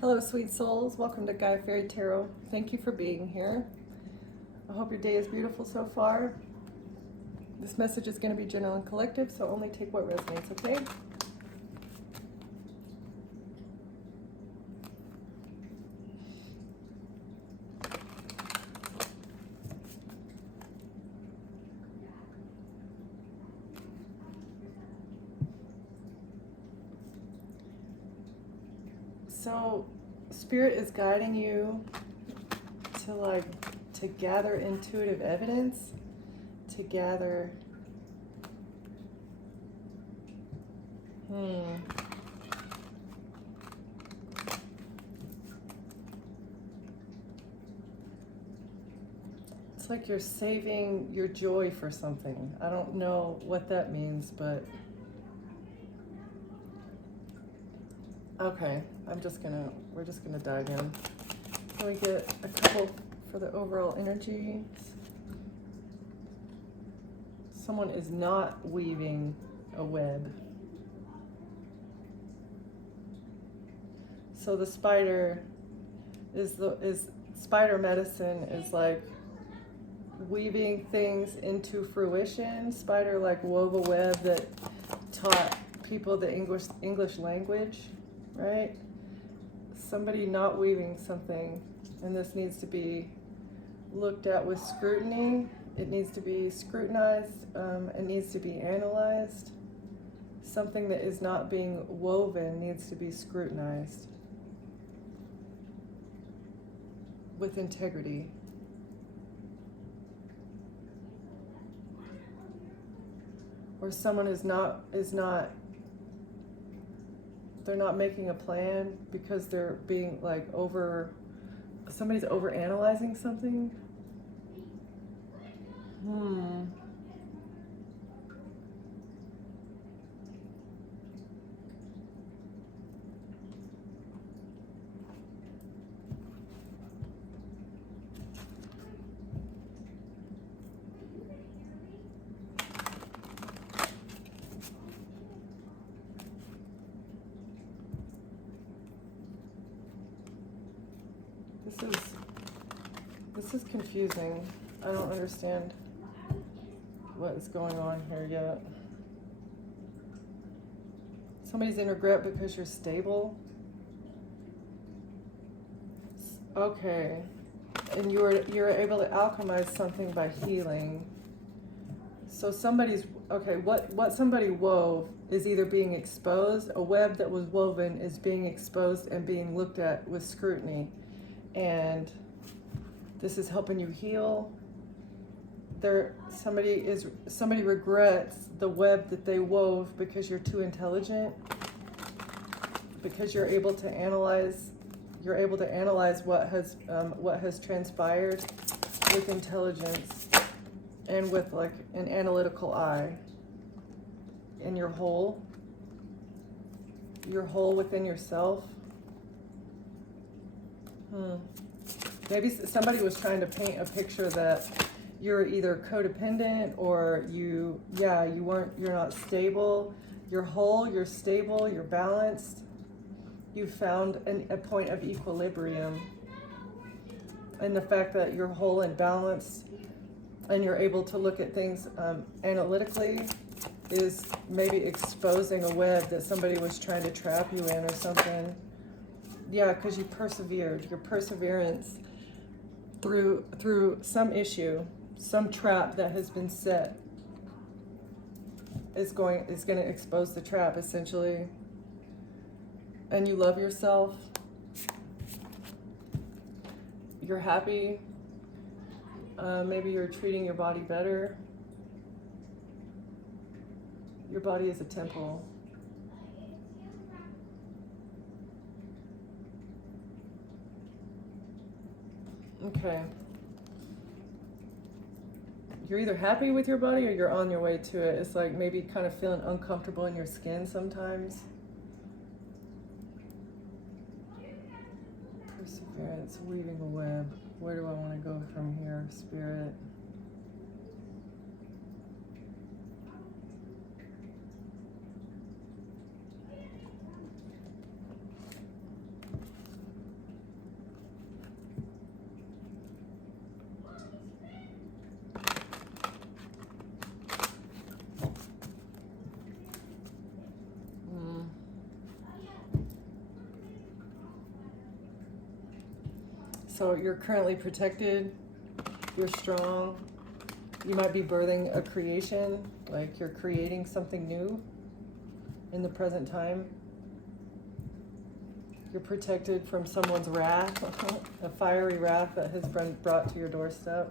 Hello, sweet souls. Welcome to Guy Fairy Tarot. Thank you for being here. I hope your day is beautiful so far. This message is going to be general and collective, so only take what resonates, okay? So, Spirit is guiding you to gather intuitive evidence, to gather It's like you're saving your joy for something. I don't know what that means, but okay, we're just gonna dive in. Can we get a couple for the overall energy? Someone is not weaving a web. So the spider is spider medicine is like weaving things into fruition. Spider like wove a web that taught people the English language, right? Somebody not weaving something, and this needs to be looked at with scrutiny. It needs to be scrutinized. It needs to be analyzed. Something that is not being woven needs to be scrutinized with integrity. Or someone they're not making a plan because they're being like somebody's over analyzing something. This is confusing. I don't understand what is going on here yet. Somebody's in regret because you're stable. Okay. And you're able to alchemize something by healing. So what somebody wove is either being exposed. A web that was woven is being exposed and being looked at with scrutiny. And this is helping you heal. Somebody regrets the web that they wove because you're too intelligent, because you're able to analyze what has transpired with intelligence and with like an analytical eye. And you're whole within yourself. Maybe somebody was trying to paint a picture that you're either codependent or you're not stable. You're whole, you're stable, you're balanced. You found a point of equilibrium. And the fact that you're whole and balanced and you're able to look at things analytically is maybe exposing a web that somebody was trying to trap you in or something. Yeah, because you persevered. Your perseverance through some issue, some trap that has been set is going to expose the trap essentially. And you love yourself. You're happy. Maybe you're treating your body better. Your body is a temple. Okay. You're either happy with your body or you're on your way to it. It's like maybe kind of feeling uncomfortable in your skin sometimes. Perseverance, weaving a web. Where do I want to go from here, Spirit? So you're currently protected, you're strong, you might be birthing a creation, like you're creating something new in the present time. You're protected from someone's wrath, a fiery wrath that has been brought to your doorstep.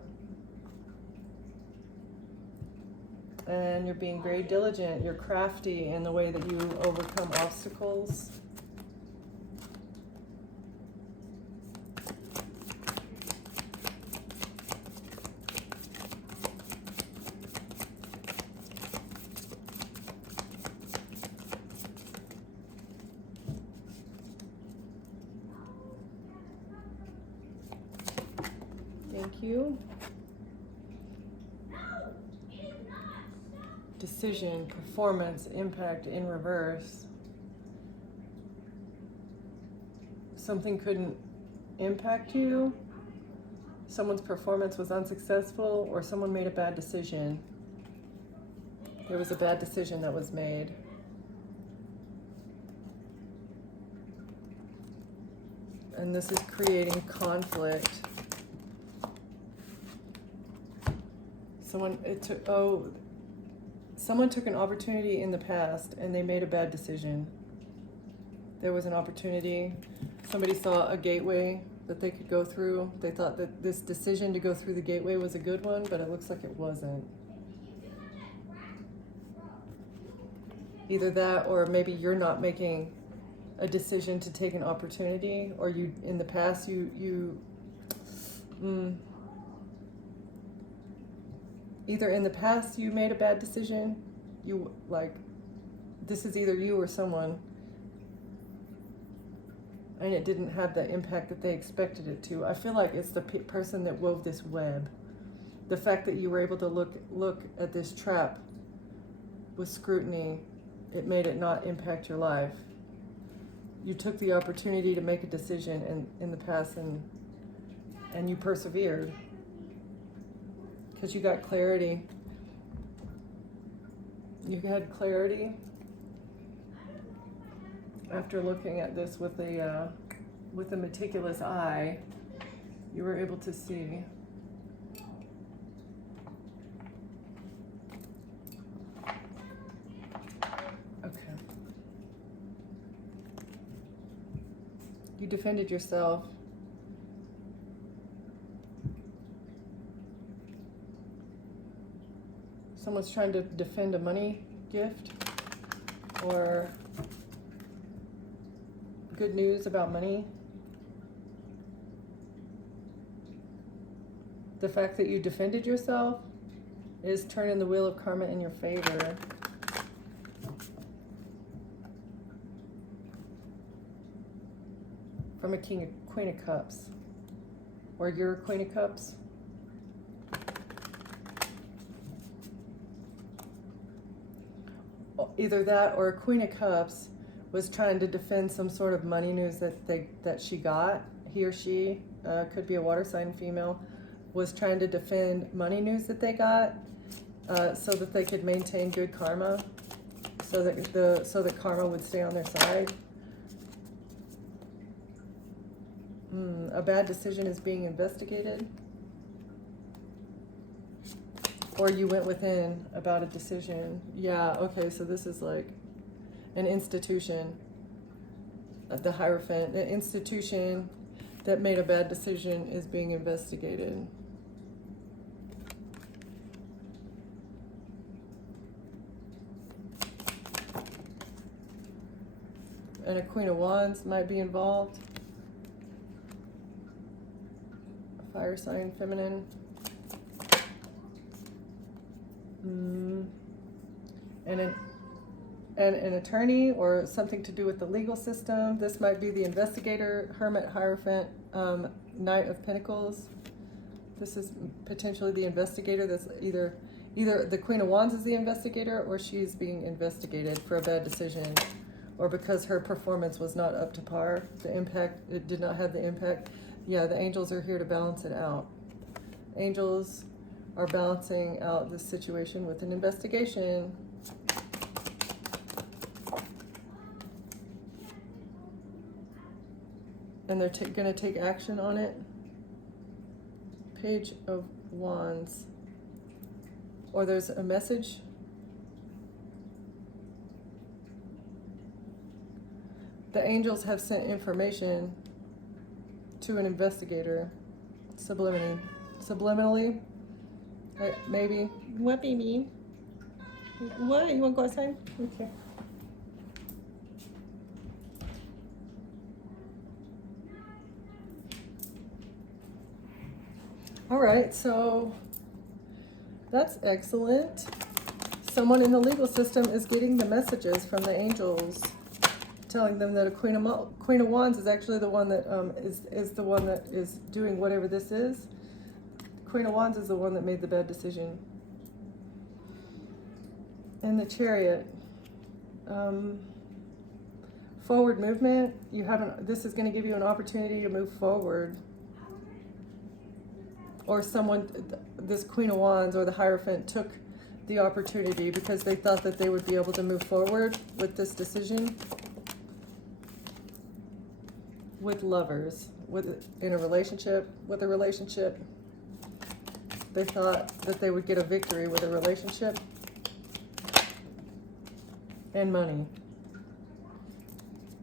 And you're being very diligent, you're crafty in the way that you overcome obstacles. Thank you. Decision, performance, impact in reverse. Something couldn't impact you. Someone's performance was unsuccessful, or someone made a bad decision. There was a bad decision that was made. And this is creating conflict. Someone took an opportunity in the past and they made a bad decision. There was an opportunity. Somebody saw a gateway that they could go through. They thought that this decision to go through the gateway was a good one, but it looks like it wasn't. Either that, or maybe you're not making a decision to take an opportunity, or you, in the past, either in the past you made a bad decision, this is either you or someone, and it didn't have the impact that they expected it to. I feel like it's the person that wove this web. The fact that you were able to look at this trap with scrutiny, it made it not impact your life. You took the opportunity to make a decision in the past, and you persevered. Because you got clarity. You had clarity after looking at this with a meticulous eye. You were able to see. Okay. You defended yourself. Someone's trying to defend a money gift or good news about money. The fact that you defended yourself is turning the wheel of karma in your favor. From a Queen of Cups, or you're a Queen of Cups. Either that, or a Queen of Cups was trying to defend some sort of money news that she got. He or she, could be a water sign female, was trying to defend money news that they got, so that they could maintain good karma, so that karma would stay on their side. A bad decision is being investigated. Or you went within about a decision. Yeah, okay, so this is like an institution, the Hierophant. An institution that made a bad decision is being investigated. And a Queen of Wands might be involved. A fire sign, feminine. And an attorney or something to do with the legal system. This might be the investigator, Hermit, Hierophant, Knight of Pentacles. This is potentially the investigator. That's either the Queen of Wands is the investigator, or she's being investigated for a bad decision, or because her performance was not up to par. The impact, it did not have the impact. Yeah, the angels are here to balance it out. Angels are balancing out this situation with an investigation. And they're going to take action on it. Page of Wands. Or there's a message. The angels have sent information to an investigator. Subliminally. Maybe. What, baby? What? You want to go outside? Okay. All right, so that's excellent. Someone in the legal system is getting the messages from the angels, telling them that a Queen of Wands is actually the one that is the one that is doing whatever this is. Queen of Wands is the one that made the bad decision. And the Chariot, forward movement. This is going to give you an opportunity to move forward. Or this Queen of Wands or the Hierophant took the opportunity because they thought that they would be able to move forward with this decision. With lovers, in a relationship, with a relationship. They thought that they would get a victory with a relationship. And money.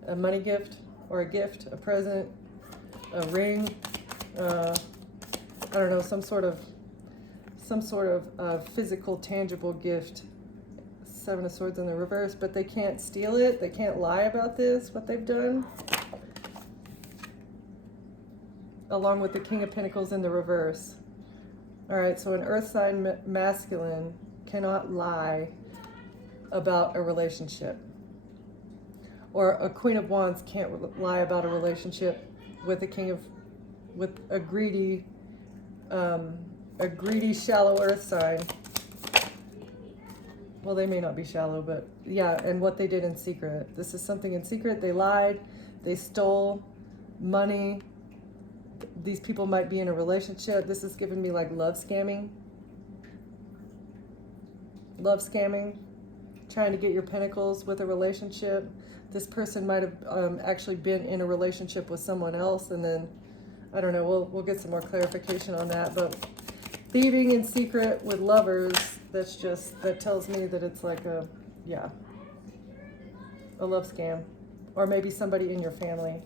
A money gift or a gift, a present, a ring, I don't know, some sort of physical, tangible gift. Seven of Swords in the reverse, but they can't steal it. They can't lie about this, what they've done. Along with the King of Pentacles in the reverse. All right, so an earth sign masculine cannot lie about a relationship. Or a Queen of Wands can't lie about a relationship with a greedy shallow earth sign. Well, they may not be shallow, but yeah, and what they did in secret. This is something in secret. They lied, they stole money. These people might be in a relationship. This is giving me like love scamming. Love scamming. Trying to get your pentacles with a relationship. This person might have actually been in a relationship with someone else, and then, I don't know, we'll get some more clarification on that, but thieving in secret with lovers, that tells me that it's like a love scam. Or maybe somebody in your family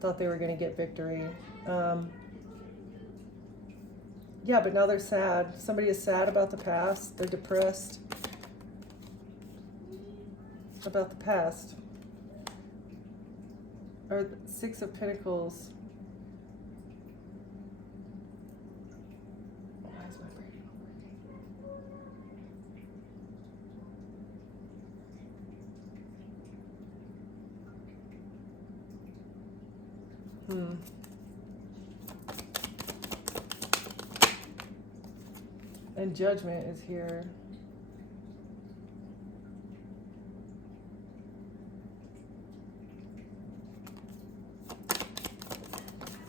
thought they were going to get victory. Yeah, but now they're sad. Somebody is sad about the past. They're depressed about the past. Or Six of Pentacles. Why is my brain not working? And Judgment is here.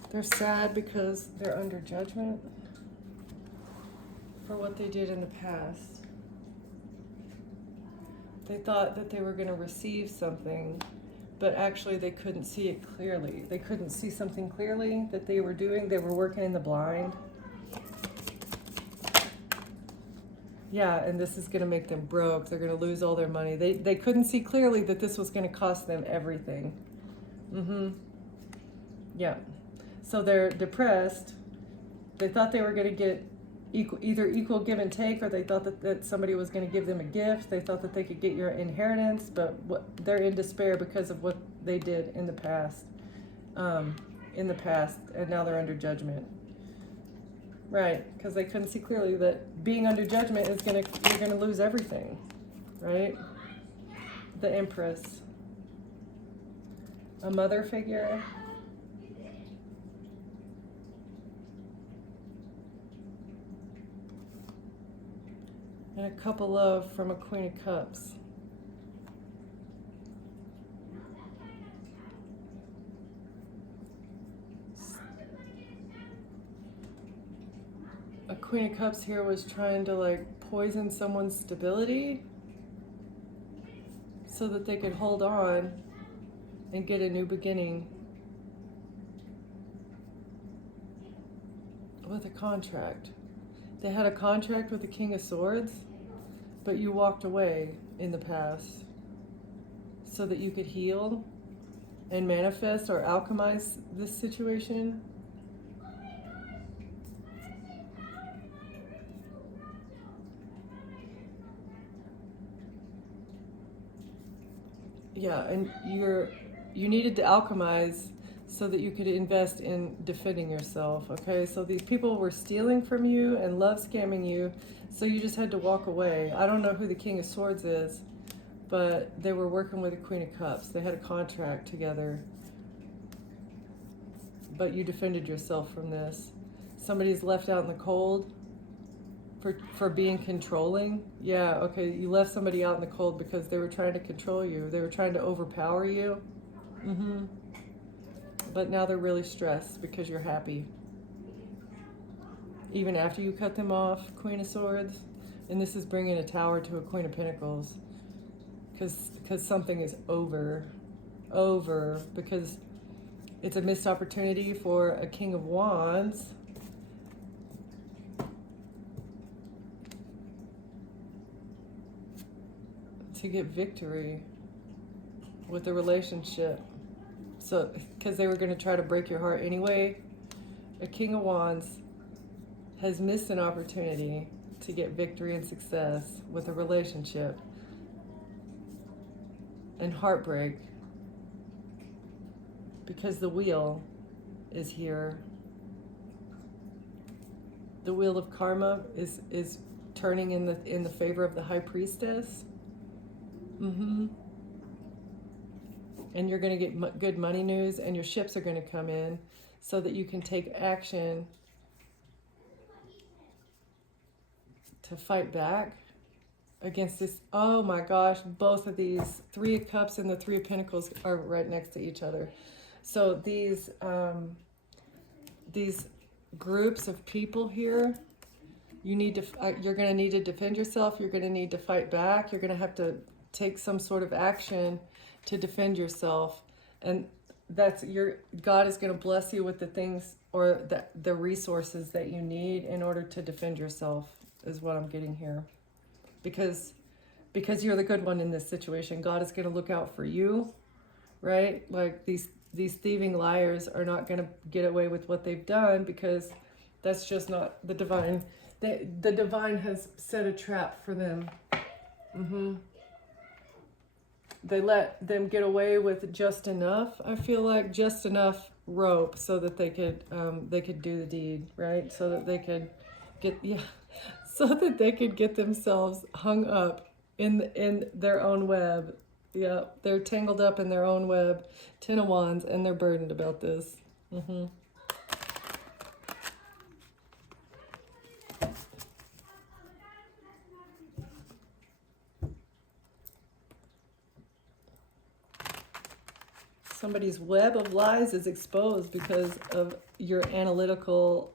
They're sad because they're under judgment for what they did in the past. They thought that they were going to receive something, but actually they couldn't see it clearly. They couldn't see something clearly that they were doing. They were working in the blind. Yeah, and this is going to make them broke. They're going to lose all their money. They couldn't see clearly that this was going to cost them everything. Yeah. So they're depressed. They thought they were going to get either equal give and take, or they thought that somebody was going to give them a gift. They thought that they could get your inheritance, but they're in despair because of what they did in the past. And now they're under judgment. Right, because they couldn't see clearly that being under judgment is you're gonna lose everything, right? The Empress. A mother figure. And a cup of love from a Queen of Cups. A Queen of Cups here was trying to like poison someone's stability so that they could hold on and get a new beginning. with a contract. They had a contract with the King of Swords, but you walked away in the past so that you could heal and manifest or alchemize this situation. Yeah, and you needed to alchemize so that you could invest in defending yourself, okay? So these people were stealing from you and love scamming you, so you just had to walk away. I don't know who the King of Swords is, but they were working with the Queen of Cups. They had a contract together, but you defended yourself from this. Somebody's left out in the cold for being controlling. Yeah, okay, you left somebody out in the cold because they were trying to control you. They were trying to overpower you. But now they're really stressed because you're happy. Even after you cut them off, Queen of Swords. And this is bringing a Tower to a Queen of Pentacles. Because something is over, because it's a missed opportunity for a King of Wands. To get victory with the relationship. So, because they were going to try to break your heart anyway, a King of Wands has missed an opportunity to get victory and success with a relationship. And heartbreak, because the wheel is here. The wheel of karma is turning in the favor of the High Priestess. And you're going to get good money news, and your ships are going to come in so that you can take action to fight back against this. Oh my gosh, both of these Three of Cups and the Three of Pentacles are right next to each other. So these groups of people here, you're going to need to defend yourself. You're going to need to fight back. You're going to have to take some sort of action to defend yourself, and God is going to bless you with the things or the resources that you need in order to defend yourself, is what I'm getting here. Because you're the good one in this situation. God is going to look out for you, right? Like these thieving liars are not going to get away with what they've done, because that's just not the divine. The divine has set a trap for them. They let them get away with just enough. I feel like just enough rope so that they could do the deed, right? So that they could get themselves hung up in their own web. Yeah, they're tangled up in their own web. Ten of Wands, and they're burdened about this. Somebody's web of lies is exposed because of your analytical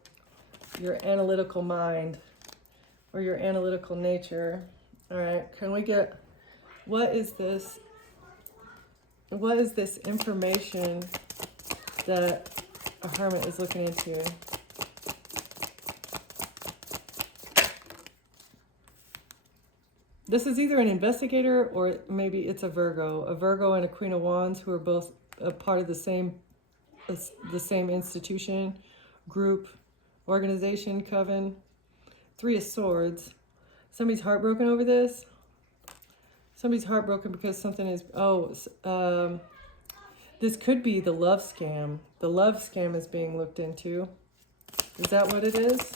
mind or your analytical nature. All right, can we get, what is this information that a hermit is looking into? This is either an investigator or maybe it's a Virgo and a Queen of Wands, who are both a part of the same institution, group, organization, coven. Three of Swords. Somebody's heartbroken over this. Somebody's heartbroken because something is, this could be the love scam. The love scam is being looked into. Is that what it is?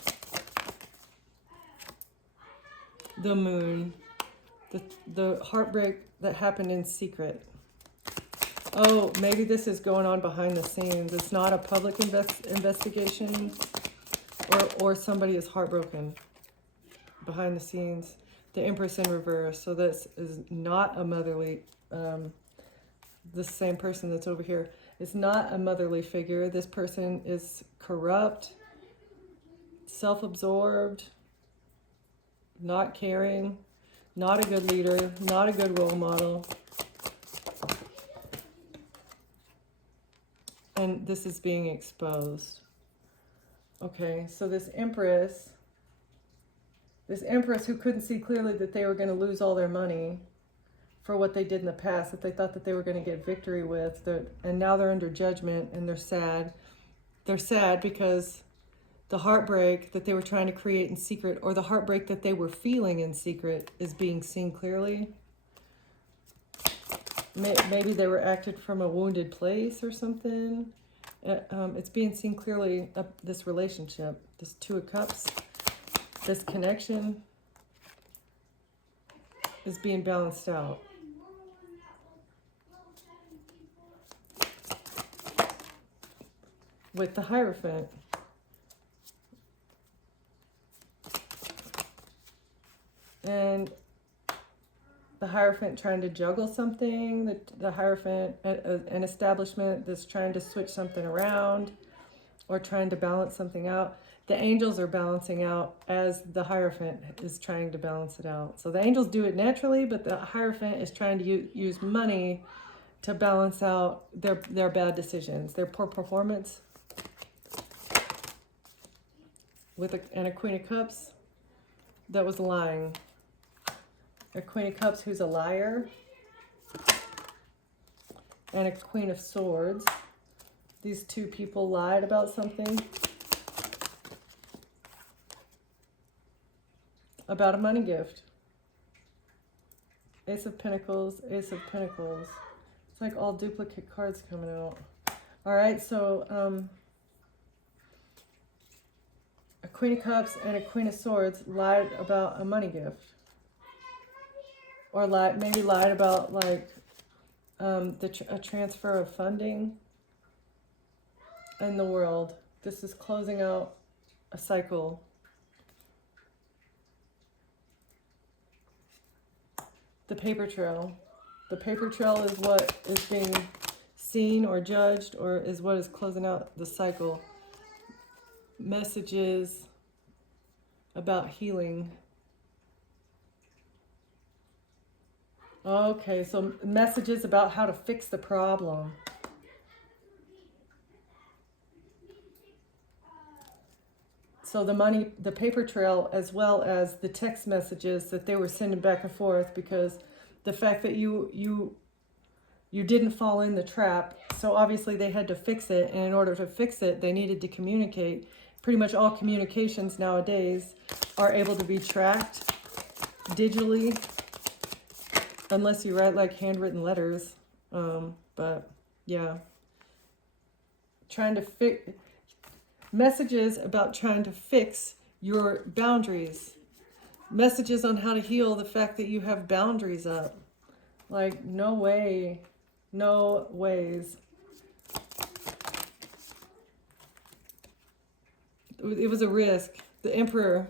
The Moon. The heartbreak that happened in secret. Oh, maybe this is going on behind the scenes. It's not a public investigation, or somebody is heartbroken behind the scenes. The Empress in reverse. So this is not a motherly, the same person that's over here. It's not a motherly figure. This person is corrupt, self-absorbed, not caring, not a good leader, not a good role model. And this is being exposed. Okay, so this Empress who couldn't see clearly that they were going to lose all their money for what they did in the past, that they thought that they were going to get victory with, and now they're under judgment and they're sad. They're sad because the heartbreak that they were trying to create in secret, or the heartbreak that they were feeling in secret, is being seen clearly. Maybe they were acted from a wounded place or something. It's being seen clearly, this relationship, this Two of Cups, this connection is being balanced out. With the Hierophant. And the Hierophant trying to juggle something, the Hierophant, an establishment that's trying to switch something around or trying to balance something out. The angels are balancing out as the Hierophant is trying to balance it out. So the angels do it naturally, but the Hierophant is trying to use money to balance out their bad decisions, their poor performance. And a Queen of Cups that was lying. A Queen of Cups who's a liar. And a Queen of Swords. These two people lied about something. About a money gift. Ace of Pentacles, Ace of Pentacles. It's like all duplicate cards coming out. All right, so a Queen of Cups and a Queen of Swords lied about a money gift. Or maybe lied about like a transfer of funding in the world. This is closing out a cycle. The paper trail. The paper trail is what is being seen or judged, or is what is closing out the cycle. Messages about healing. Okay, so messages about how to fix the problem. So the paper trail, as well as the text messages that they were sending back and forth, because the fact that you didn't fall in the trap, so obviously they had to fix it, and in order to fix it, they needed to communicate. Pretty much all communications nowadays are able to be tracked digitally, unless you write like handwritten letters. But yeah, trying to fix messages about trying to fix your boundaries, messages on how to heal the fact that you have boundaries up. Like, no way, no ways. It was a risk. The Emperor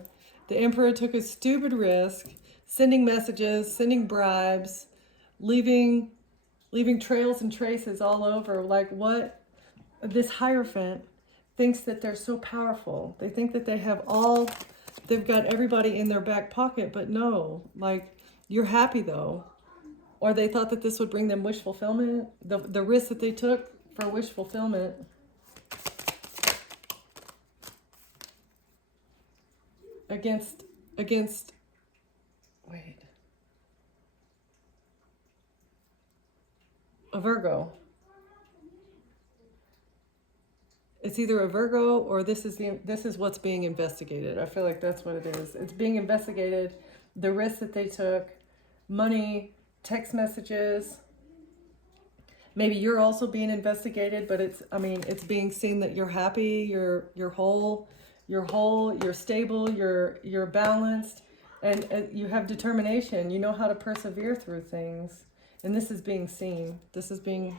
took a stupid risk, sending messages, sending bribes, leaving trails and traces all over. Like, what? This Hierophant thinks that they're so powerful. They think that they've got everybody in their back pocket, but no, like, you're happy though. Or they thought that this would bring them wish fulfillment. The risk that they took for wish fulfillment. Against, wait. A Virgo. It's either a Virgo or this is what's being investigated. I feel like that's what it is. It's being investigated. The risk that they took, money, text messages. Maybe you're also being investigated, but it's being seen that you're happy, you're whole, you're stable, you're balanced, and you have determination. You know how to persevere through things. And this is being seen. This is being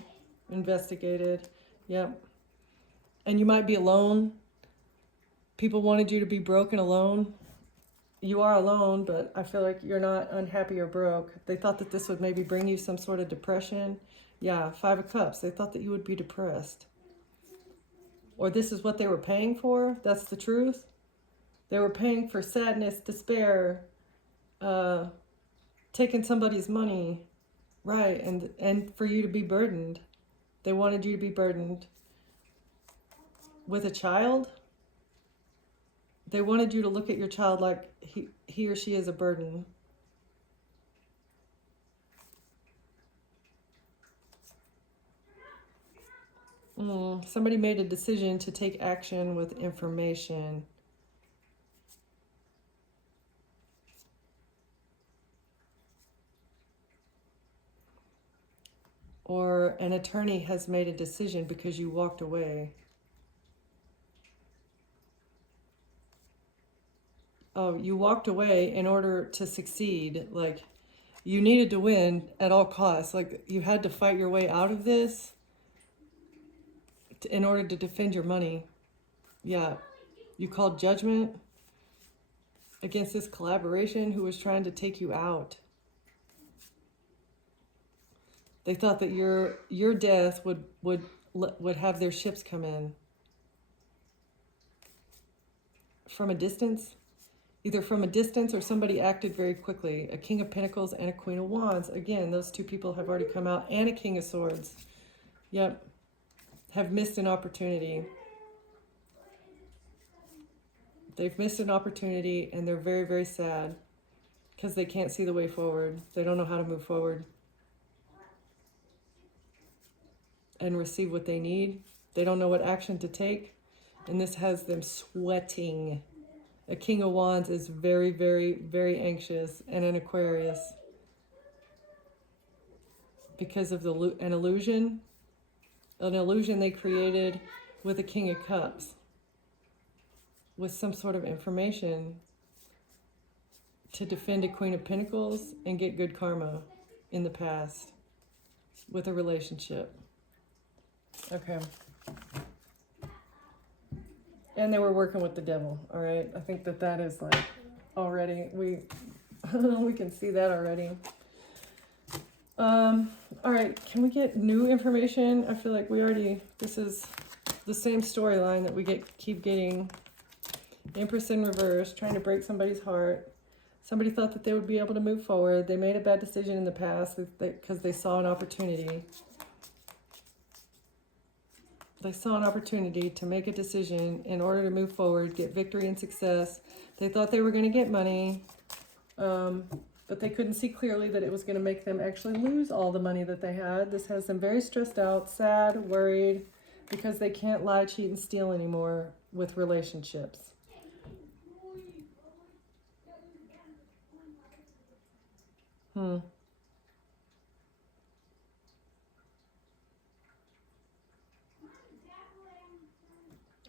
investigated. Yep. And you might be alone. People wanted you to be broke and alone. You are alone, but I feel like you're not unhappy or broke. They thought that this would maybe bring you some sort of depression. Yeah, 5 of Cups. They thought that you would be depressed. Or this is what they were paying for. That's the truth. They were paying for sadness, despair, taking somebody's money. Right, and for you to be burdened. They wanted you to be burdened. With a child? They wanted you to look at your child like he or she is a burden. Somebody made a decision to take action with information. Or an attorney has made a decision because you walked away. Oh, you walked away in order to succeed. Like, you needed to win at all costs. Like, you had to fight your way out of this in order to defend your money. Yeah. You called judgment against this collaboration who was trying to take you out. They thought that your death would have their ships come in from a distance. Either from a distance or somebody acted very quickly. A King of Pentacles and a Queen of Wands. Again, those two people have already come out. And a King of Swords. Yep. Have missed an opportunity. They've missed an opportunity and they're very, very sad because they can't see the way forward. They don't know how to move forward and receive what they need. They don't know what action to take. And this has them sweating. A King of Wands is very, very, very anxious, and an Aquarius. Because of an illusion they created with a King of Cups. With some sort of information to defend a Queen of Pentacles and get good karma in the past with a relationship. Okay. And they were working with the devil, all right? I think that is like already, we can see that already. All right, can we get new information? I feel like this is the same storyline that we keep getting. Empress in reverse, trying to break somebody's heart. Somebody thought that they would be able to move forward. They made a bad decision in the past because they saw an opportunity. They saw an opportunity to make a decision in order to move forward, get victory and success. They thought they were going to get money, but they couldn't see clearly that it was going to make them actually lose all the money that they had. This has them very stressed out, sad, worried, because they can't lie, cheat, and steal anymore with relationships.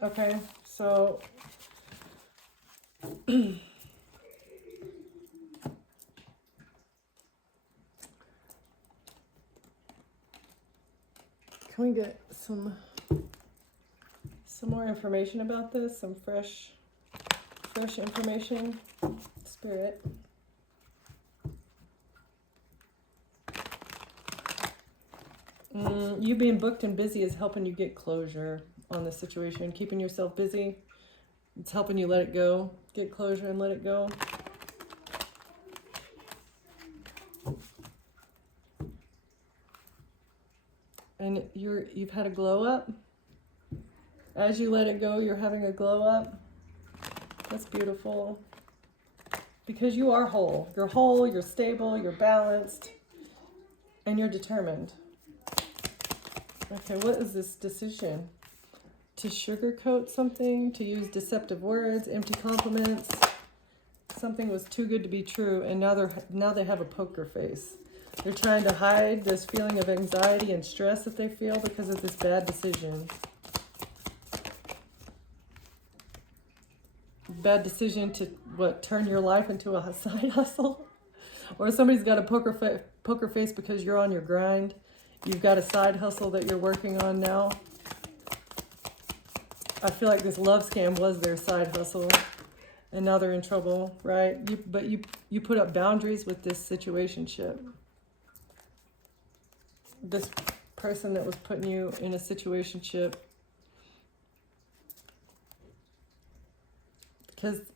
Okay, so can we get some more information about this? Some fresh information, Spirit. You being booked and busy is helping you get closure on the situation. Keeping yourself busy, it's helping you let it go. Get closure and let it go. And you've had a glow up. As you let it go, you're having a glow up. That's beautiful. Because you are whole. You're whole, you're stable, you're balanced, and you're determined. Okay, what is this decision? To sugarcoat something, to use deceptive words, empty compliments. Something was too good to be true, and now they have a poker face. They're trying to hide this feeling of anxiety and stress that they feel because of this bad decision. Bad decision to, turn your life into a side hustle? Or somebody's got a poker face because you're on your grind. You've got a side hustle that you're working on now. I feel like this love scam was their side hustle, and now they're in trouble, right? But you put up boundaries with this situationship. This person that was putting you in a situationship.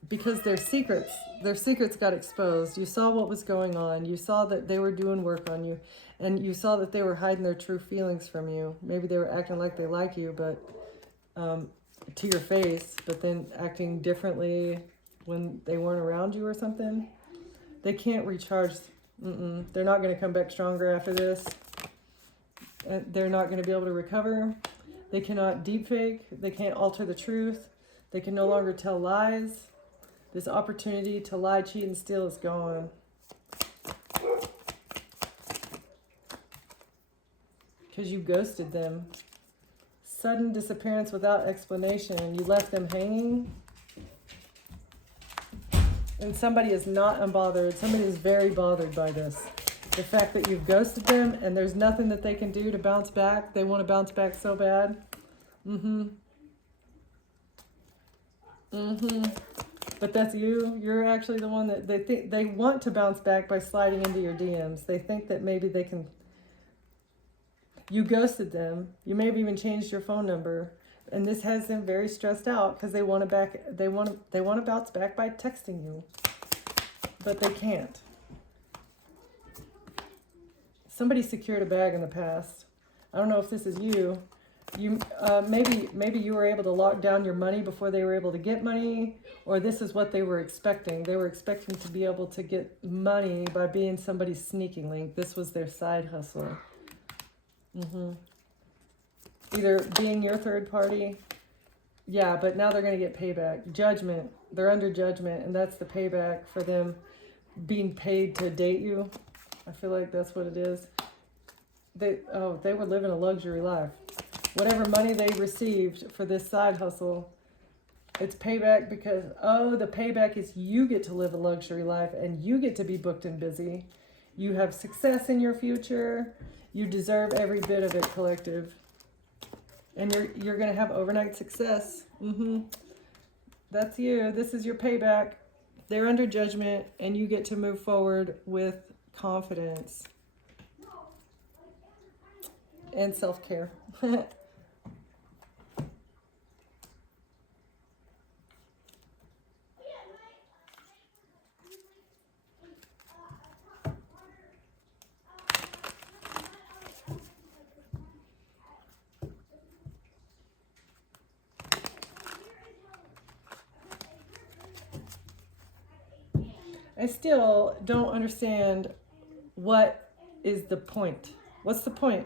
Because their secrets got exposed. You saw what was going on. You saw that they were doing work on you, and you saw that they were hiding their true feelings from you. Maybe they were acting like they like you, but to your face, but then acting differently when they weren't around you or something. They can't recharge. They're not going to come back stronger after this. They're not going to be able to recover. They cannot deep fake. They can't alter the truth. They can no longer tell lies. This opportunity to lie, cheat, and steal is gone. Because you ghosted them. Sudden disappearance without explanation. You left them hanging. And somebody is not unbothered. Somebody is very bothered by this. The fact that you've ghosted them and there's nothing that they can do to bounce back. They want to bounce back so bad. But that's you. You're actually the one that they want to bounce back by sliding into your DMs. They think that maybe they can. You ghosted them. You may have even changed your phone number, and this has them very stressed out because they want to bounce back by texting you, but they can't. Somebody secured a bag in the past. I don't know if this is you. You maybe you were able to lock down your money before they were able to get money, or this is what they were expecting. They were expecting to be able to get money by being somebody's sneaking link. This was their side hustle. Either being your third party. Yeah, but now they're going to get payback. Judgment. They're under judgment, and that's the payback for them being paid to date you. I feel like that's what it is. They were living a luxury life. Whatever money they received for this side hustle, it's payback because, the payback is you get to live a luxury life and you get to be booked and busy. You have success in your future. You deserve every bit of it, collective. And you're going to have overnight success. That's you. This is your payback. They're under judgment and you get to move forward with confidence and self-care. I still don't understand what is the point. What's the point?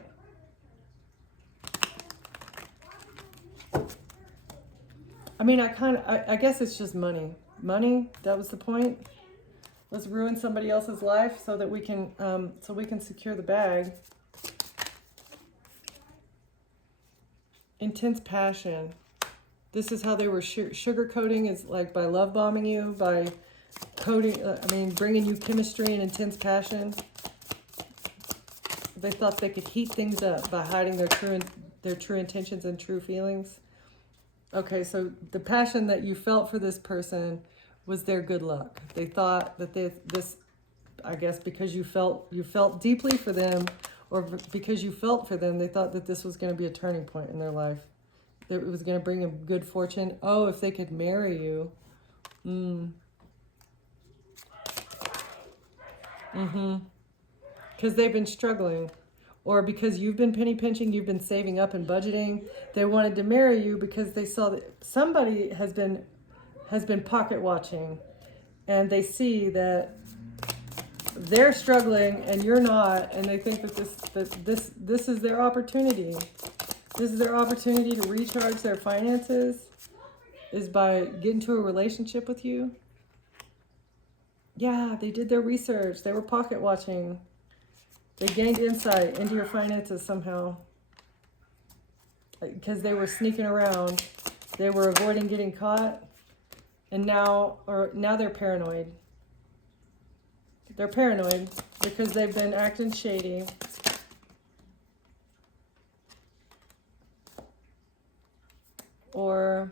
I mean, I guess it's just money. Money, that was the point. Let's ruin somebody else's life so that we can secure the bag. Intense passion. This is how they were sugarcoating, is like by love bombing you, by bringing you chemistry and intense passion. They thought they could heat things up by hiding their true intentions and true feelings. Okay, so the passion that you felt for this person was their good luck. They thought that this, I guess, because you felt deeply for them, or because you felt for them, they thought that this was going to be a turning point in their life. That it was going to bring them good fortune. Oh, if they could marry you. Because they've been struggling. Or because you've been penny pinching, you've been saving up and budgeting. They wanted to marry you because they saw that somebody has been pocket watching, and they see that they're struggling and you're not, and they think that this is their opportunity. This is their opportunity to recharge their finances, is by getting to a relationship with you. Yeah, they did their research. They were pocket watching. They gained insight into your finances somehow. Because they were sneaking around. They were avoiding getting caught. And now they're paranoid. They're paranoid because they've been acting shady. Or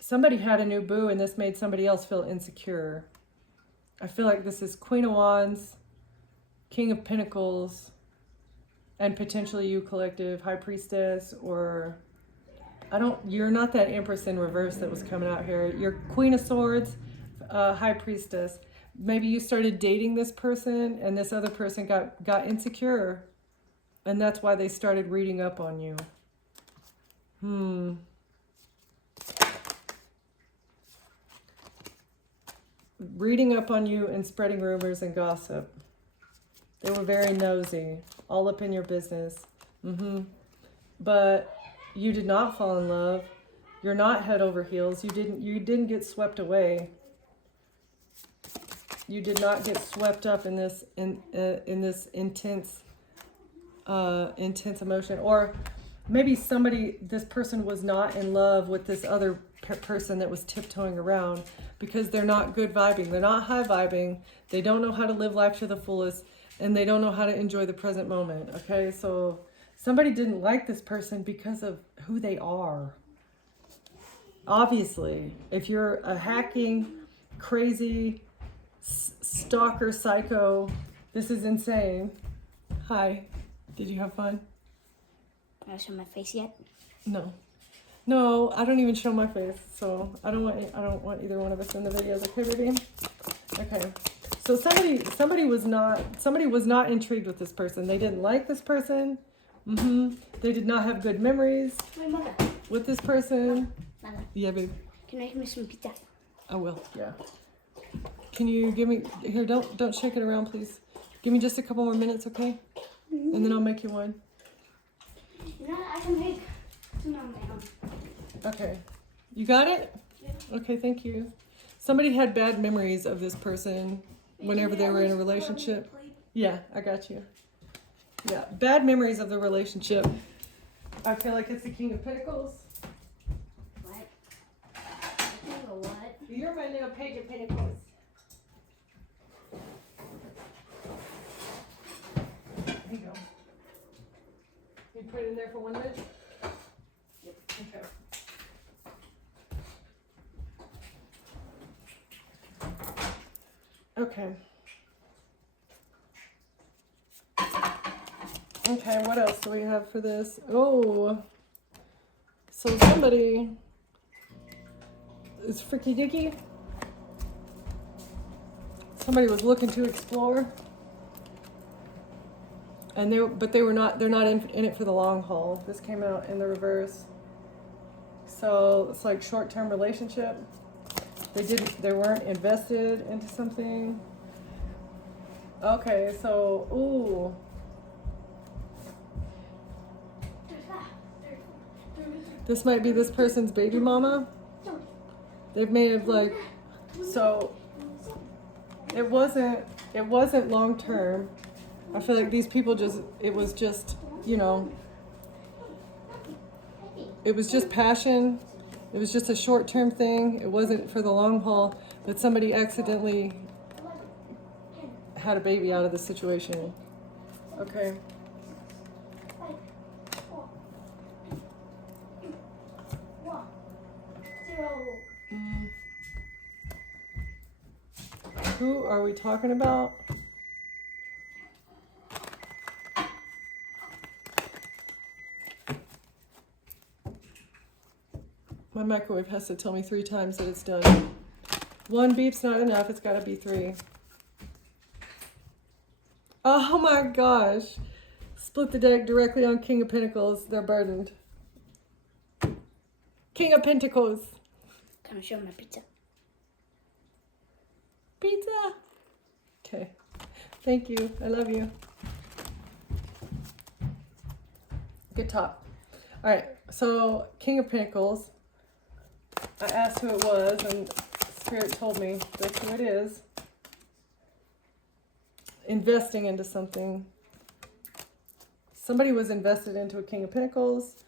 somebody had a new boo and this made somebody else feel insecure. I feel like this is Queen of Wands, King of Pentacles, and potentially you, collective, High Priestess, or you're not that Empress in reverse that was coming out here. You're Queen of Swords, High Priestess. Maybe you started dating this person and this other person got insecure. And that's why they started reading up on you. Reading up on you and spreading rumors and gossip. They were very nosy, all up in your business. But you did not fall in love. You're not head over heels. You didn't get swept away. You did not get swept up in this this intense emotion. Or maybe this person was not in love with this other person that was tiptoeing around, because they're not good vibing. They're not high vibing. They don't know how to live life to the fullest, and they don't know how to enjoy the present moment. Okay, so somebody didn't like this person because of who they are. Obviously, if you're a hacking, crazy, stalker, psycho, this is insane. Hi, did you have fun? Can I show my face yet? No, I don't even show my face, so I don't want either one of us in the videos. Okay, baby? Okay. So somebody was not intrigued with this person. They didn't like this person. They did not have good memories My mother. with this person. Mother. Yeah, babe. Can you make me some pizza? I will. Yeah. Can you give me here? Don't shake it around, please. Give me just a couple more minutes, okay? And then I'll make you one. You know, I can make some on my own. Okay. You got it? Yeah. Okay, thank you. Somebody had bad memories of this person whenever they were in a relationship. Yeah, I got you. Yeah, bad memories of the relationship. I feel like it's the King of Pentacles. What? King of what? You're my little Page of Pentacles. There you go. You put it in there for 1 minute? Yep. Okay. Okay. Okay, what else do we have for this? Oh, so somebody is freaky dicky. Somebody was looking to explore, and they're not in it for the long haul. This came out in the reverse. So it's like short-term relationship. They weren't invested into something. Okay, so ooh. This might be this person's baby mama. They may have so it wasn't long term. I feel like these people it was just passion. It was just a short-term thing. It wasn't for the long haul, but somebody accidentally had a baby out of the situation. Okay. Who are we talking about? My microwave has to tell me 3 times that it's done. 1 beep's not enough. It's got to be 3. Oh my gosh. Split the deck directly on King of Pentacles. They're burdened. King of Pentacles. Can I show my pizza? Pizza. Okay. Thank you. I love you. Good talk. All right. So King of Pentacles. I asked who it was, and Spirit told me that's who it is. Investing into something. Somebody was invested into a King of Pentacles,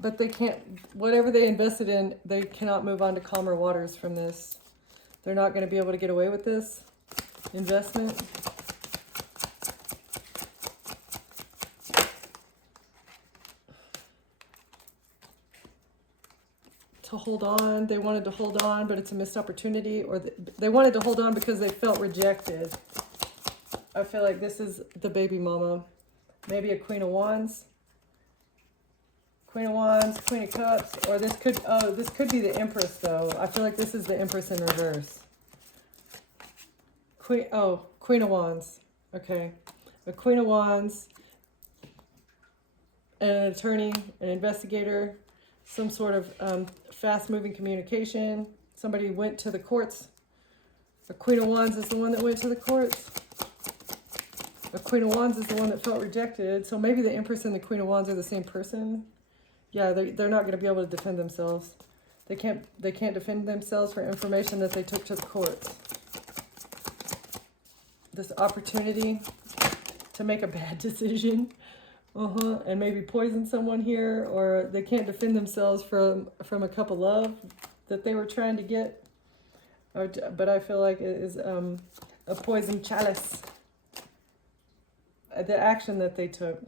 but they can't, whatever they invested in, they cannot move on to calmer waters from this. They're not going to be able to get away with this investment. To hold on, they wanted to hold on, but it's a missed opportunity, or they wanted to hold on because they felt rejected. I feel like this is the baby mama. Maybe a Queen of Wands. Queen of Wands, Queen of Cups, or this could be the Empress though. I feel like this is the Empress in reverse. Queen of Wands. Okay. A Queen of Wands, an attorney, an investigator, some sort of fast-moving communication. Somebody went to the courts. A Queen of Wands is the one that went to the courts. A Queen of Wands is the one that felt rejected. So maybe the Empress and the Queen of Wands are the same person. Yeah, they're not going to be able to defend themselves. They can't defend themselves for information that they took to the courts. This opportunity to make a bad decision, and maybe poison someone here, or they can't defend themselves from a cup of love that they were trying to get. But I feel like it is a poison chalice. The action that they took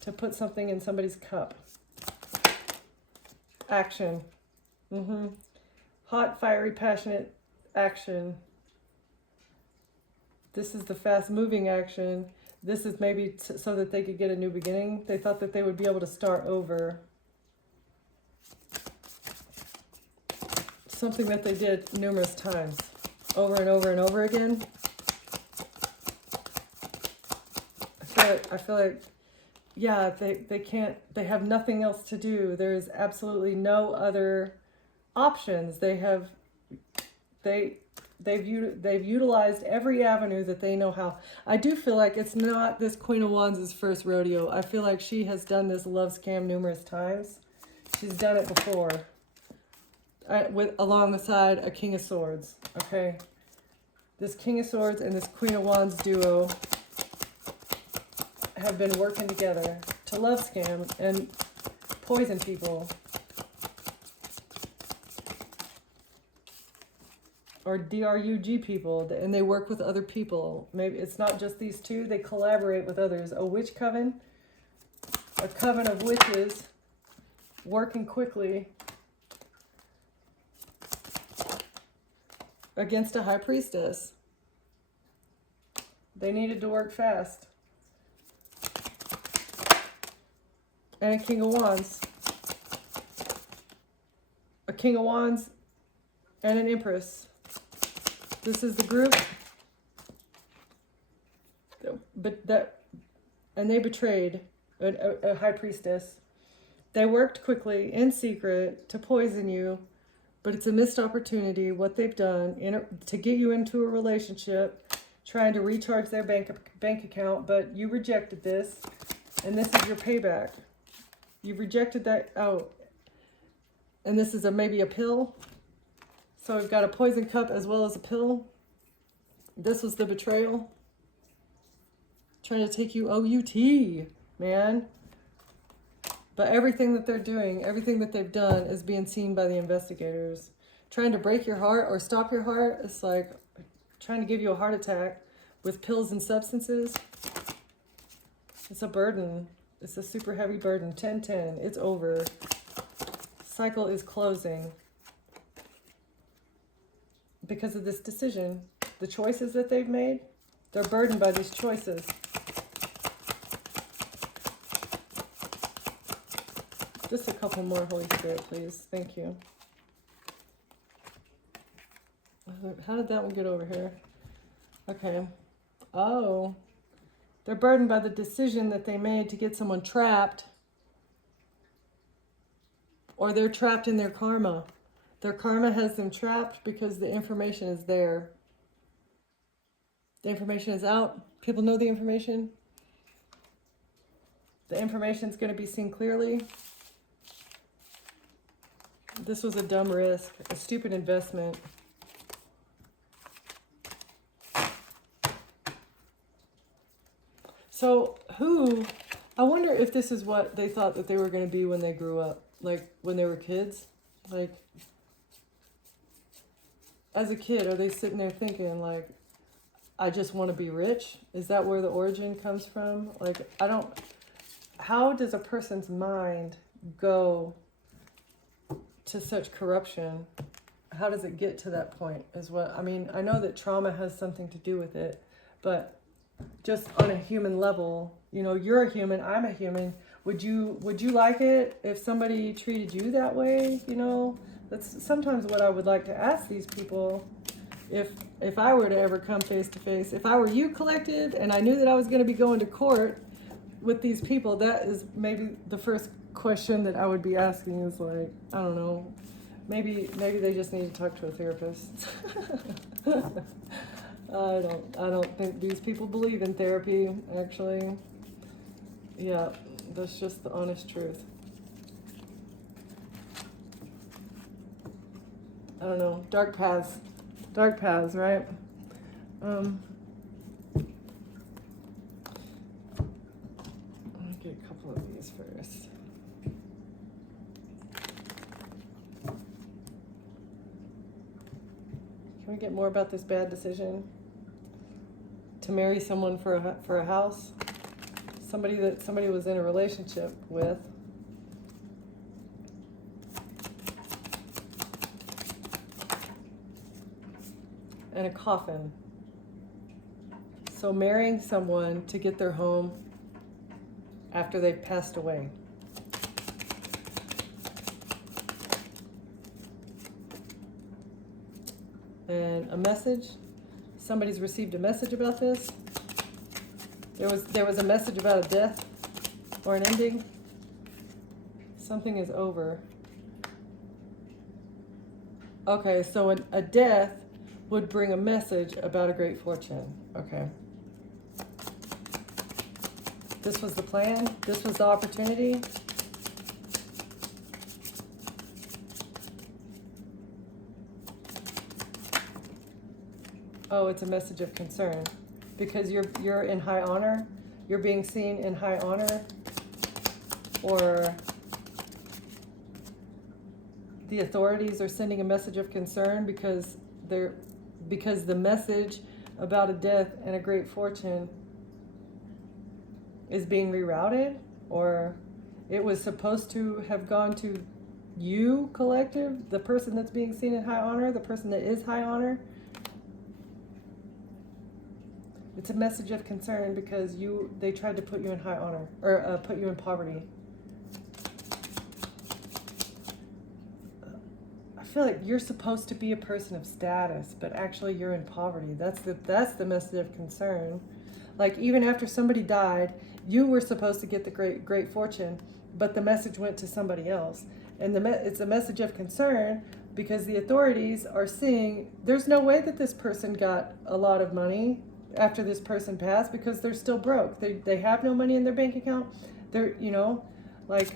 to put something in somebody's cup. Action. Hot, fiery, passionate action. This is the fast-moving action. This is maybe so that they could get a new beginning. They thought that they would be able to start over. Something that they did numerous times. Over and over and over again. I feel like, yeah, they have nothing else to do. There's absolutely no other options. They've utilized every avenue that they know how. I do feel like it's not this Queen of Wands' first rodeo. I feel like she has done this love scam numerous times. She's done it before. Alongside a King of Swords, okay? This King of Swords and this Queen of Wands duo have been working together to love scam and poison people. Or DRUG people, and they work with other people. Maybe it's not just these two, they collaborate with others. A witch coven, a coven of witches working quickly against a high priestess. They needed to work fast. And a King of Wands. A King of Wands and an Empress. This is the group, and they betrayed a high priestess. They worked quickly in secret to poison you, but it's a missed opportunity. What they've done to get you into a relationship, trying to recharge their bank account, but you rejected this, and this is your payback. You rejected that out, and this is maybe a pill. So we've got a poison cup as well as a pill. This was the betrayal. Trying to take you OUT, man. But everything that they're doing, everything that they've done is being seen by the investigators. Trying to break your heart or stop your heart, it's like trying to give you a heart attack with pills and substances. It's a burden. It's a super heavy burden. 10-10. It's over. Cycle is closing. Because of this decision, the choices that they've made, they're burdened by these choices. Just a couple more, Holy Spirit, please. Thank you. How did that one get over here? Okay. Oh. They're burdened by the decision that they made to get someone trapped. Or they're trapped in their karma. Their karma has them trapped because the information is there. The information is out. People know the information. The information is going to be seen clearly. This was a dumb risk, a stupid investment. So I wonder if this is what they thought that they were going to be when they grew up, like when they were kids. Like, as a kid, are they sitting there thinking, like, I just want to be rich? Is that where the origin comes from? Like, how does a person's mind go to such corruption? How does it get to that point is what, I mean, I know that trauma has something to do with it, but just on a human level, you know, you're a human, I'm a human. Would you like it if somebody treated you that way? You know, that's sometimes what I would like to ask these people. if I were to ever come face to face, if I were you, collective, and I knew that I was going to be going to court with these people, that is maybe the first question that I would be asking is like, I don't know, maybe they just need to talk to a therapist. I don't think these people believe in therapy, actually. Yeah, that's just the honest truth. I don't know, dark paths, right? Let me get a couple of these first. Can we get more about this bad decision to marry someone for a house? Somebody that somebody was in a relationship with. And a coffin. So marrying someone to get their home after they've passed away. And a message. Somebody's received a message about this. There was a message about a death or an ending. Something is over. Okay, so a death would bring a message about a great fortune. Okay. This was the plan. This was the opportunity. Oh, it's a message of concern because you're in high honor. You're being seen in high honor, or the authorities are sending a message of concern because the message about a death and a great fortune is being rerouted, or it was supposed to have gone to you, collective, the person that's being seen in high honor, the person that is high honor. It's a message of concern because they tried to put you in high honor, or put you in poverty. I feel like you're supposed to be a person of status, but actually you're in poverty. That's the message of concern. Like, even after somebody died, you were supposed to get the great fortune, but the message went to somebody else. And it's a message of concern because the authorities are seeing there's no way that this person got a lot of money after this person passed because they're still broke. They have no money in their bank account. They're, like,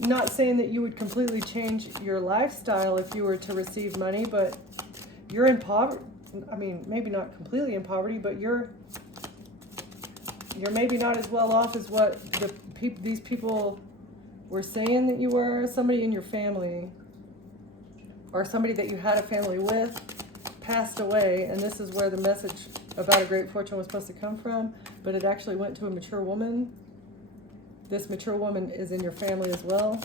not saying that you would completely change your lifestyle if you were to receive money, but you're in poverty. I mean, maybe not completely in poverty, but you're maybe not as well off as what these people were saying that you were. Somebody in your family or somebody that you had a family with passed away, and this is where the message about a great fortune was supposed to come from, but it actually went to a mature woman. This mature woman is in your family as well.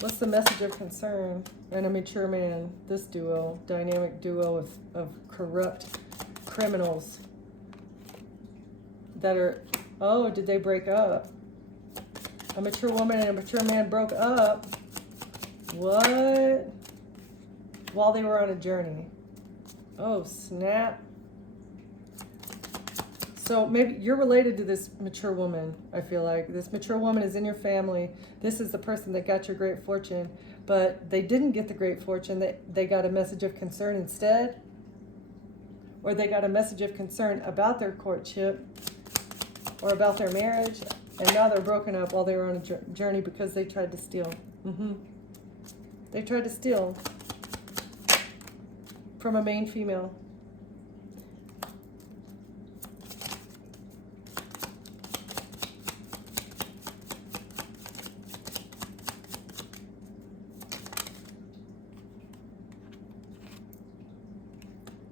What's the message of concern? And a mature man, this duo, dynamic duo of corrupt criminals that are, oh, did they break up? A mature woman and a mature man broke up. What? While they were on a journey. Oh, snap. So maybe you're related to this mature woman, I feel like. This mature woman is in your family. This is the person that got your great fortune, but they didn't get the great fortune. They got a message of concern instead, or they got a message of concern about their courtship or about their marriage, and now they're broken up while they were on a journey because they tried to steal. They tried to steal from a main female.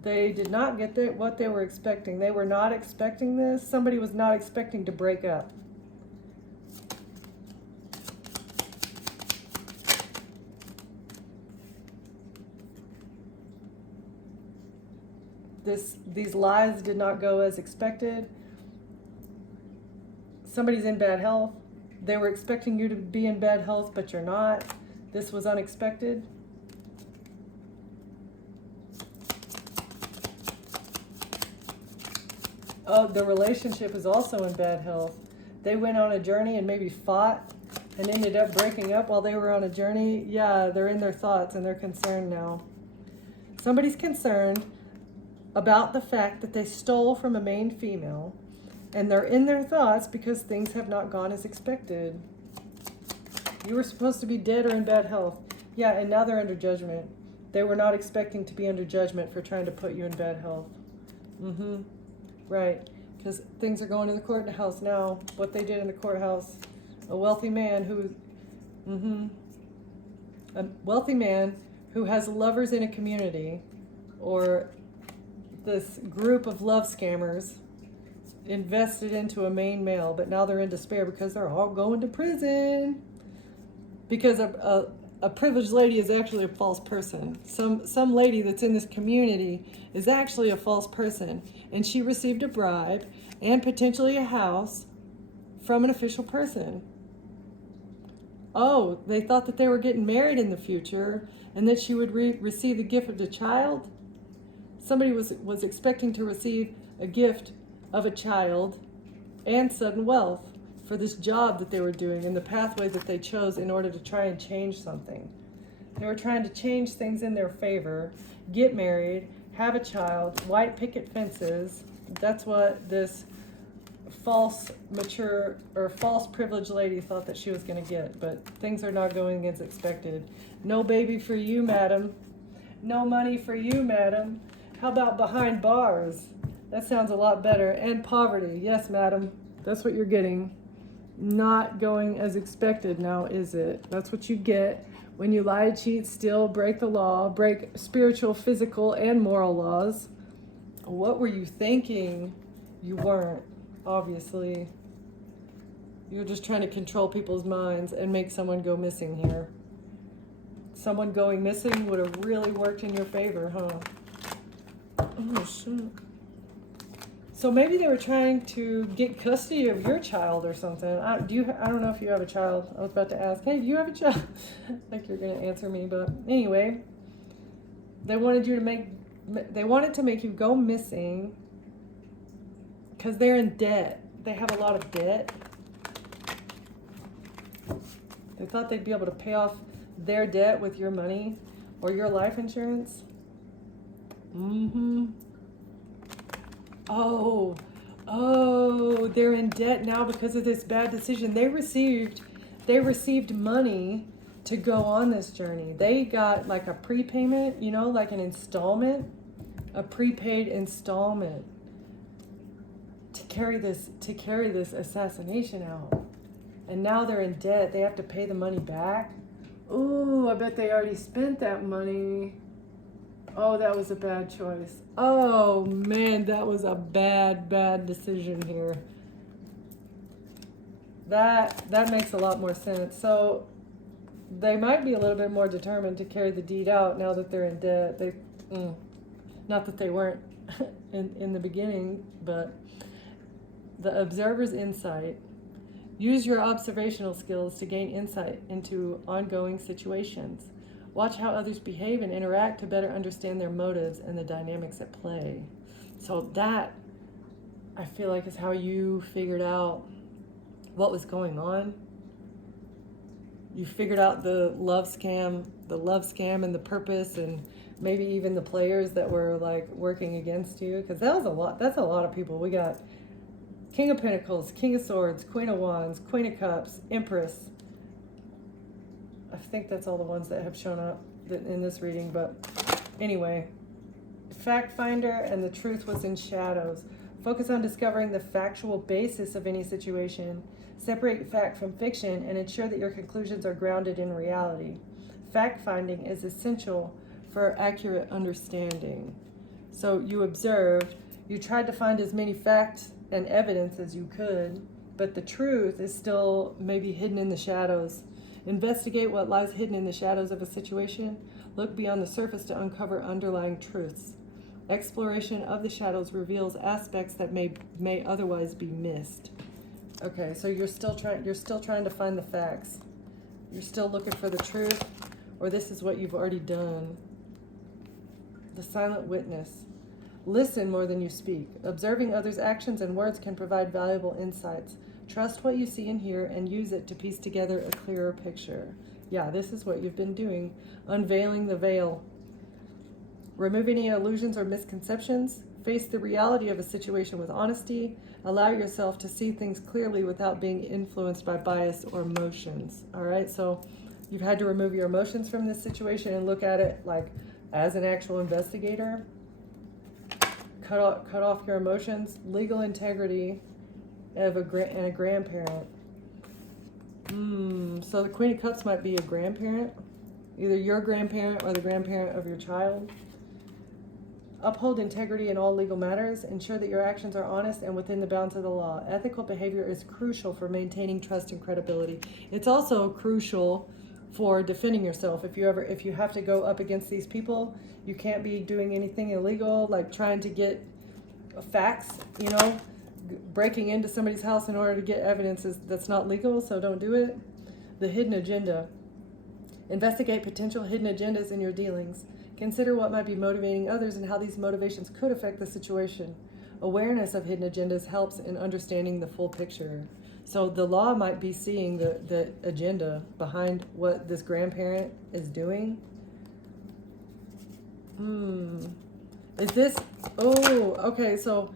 They did not get what they were expecting. They were not expecting this. Somebody was not expecting to break up. These lies did not go as expected. Somebody's in bad health. They were expecting you to be in bad health, but you're not. This was unexpected. Oh, the relationship is also in bad health. They went on a journey and maybe fought and ended up breaking up while they were on a journey. Yeah, they're in their thoughts and they're concerned now. Somebody's concerned about the fact that they stole from a main female, and they're in their thoughts because things have not gone as expected. You were supposed to be dead or in bad health. Yeah, and now they're under judgment. They were not expecting to be under judgment for trying to put you in bad health. Right, because things are going to the courthouse now. What they did in the courthouse. A wealthy man who has lovers in a community, or this group of love scammers invested into a main male, but now they're in despair because they're all going to prison. Because a privileged lady is actually a false person. Some lady that's in this community is actually a false person, and she received a bribe and potentially a house from an official person. Oh, they thought that they were getting married in the future and that she would receive the gift of a child. Somebody was expecting to receive a gift of a child and sudden wealth for this job that they were doing and the pathway that they chose in order to try and change something. They were trying to change things in their favor, get married, have a child, white picket fences. That's what this false mature or false privileged lady thought that she was going to get, but things are not going as expected. No baby for you, madam. No money for you, madam. How about behind bars? That sounds a lot better. And poverty. Yes, madam. That's what you're getting. Not going as expected now, is it? That's what you get when you lie, cheat, steal, break the law, break spiritual, physical, and moral laws. What were you thinking? You weren't, obviously. You're just trying to control people's minds and make someone go missing here. Someone going missing would have really worked in your favor, huh? Oh, shit. So maybe they were trying to get custody of your child or something. I don't know if you have a child. I was about to ask, hey, do you have a child? Like you're going to answer me, but anyway. They wanted to make you go missing because they're in debt. They have a lot of debt. They thought they'd be able to pay off their debt with your money or your life insurance. Oh, they're in debt now because of this bad decision. They received money to go on this journey. They got like a prepayment, like an installment, a prepaid installment to carry this assassination out. And now they're in debt. They have to pay the money back. Ooh, I bet they already spent that money. Oh, that was a bad choice. Oh, man, that was a bad decision here. That makes a lot more sense. So they might be a little bit more determined to carry the deed out now that they're in debt. Not that they weren't in the beginning, but the observer's insight. Use your observational skills to gain insight into ongoing situations. Watch how others behave and interact to better understand their motives and the dynamics at play. So that, I feel like, is how you figured out what was going on. You figured out the love scam and the purpose, and maybe even the players that were like working against you, because that's a lot of people. We got King of Pentacles, King of Swords, Queen of Wands, Queen of Cups, Empress. I think that's all the ones that have shown up in this reading, but anyway. Fact finder, and the truth was in shadows. Focus on discovering the factual basis of any situation. Separate fact from fiction and ensure that your conclusions are grounded in reality. Fact finding is essential for accurate understanding. So you observed, you tried to find as many facts and evidence as you could, but the truth is still maybe hidden in the shadows. Investigate what lies hidden in the shadows of a situation. Look beyond the surface to uncover underlying truths. Exploration of the shadows reveals aspects that may otherwise be missed. Okay, so you're still trying to find the facts. You're still looking for the truth, or this is what you've already done. The silent witness. Listen more than you speak. Observing others' actions and words can provide valuable insights. Trust what you see and hear and use it to piece together a clearer picture. Yeah, this is what you've been doing. Unveiling the veil. Remove any illusions or misconceptions. Face the reality of a situation with honesty. Allow yourself to see things clearly without being influenced by bias or emotions. All right, so you've had to remove your emotions from this situation and look at it like as an actual investigator. Cut off your emotions. Legal integrity of a grandparent. So the Queen of Cups might be a grandparent, either your grandparent or the grandparent of your child. Uphold integrity in all legal matters. Ensure that your actions are honest and within the bounds of the law. Ethical behavior is crucial for maintaining trust and credibility. It's also crucial for defending yourself. If you have to go up against these people, you can't be doing anything illegal, like trying to get facts, breaking into somebody's house in order to get evidence that's not legal, so don't do it. The hidden agenda. Investigate potential hidden agendas in your dealings. Consider what might be motivating others and how these motivations could affect the situation. Awareness of hidden agendas helps in understanding the full picture. So the law might be seeing the agenda behind what this grandparent is doing. Is this, okay, so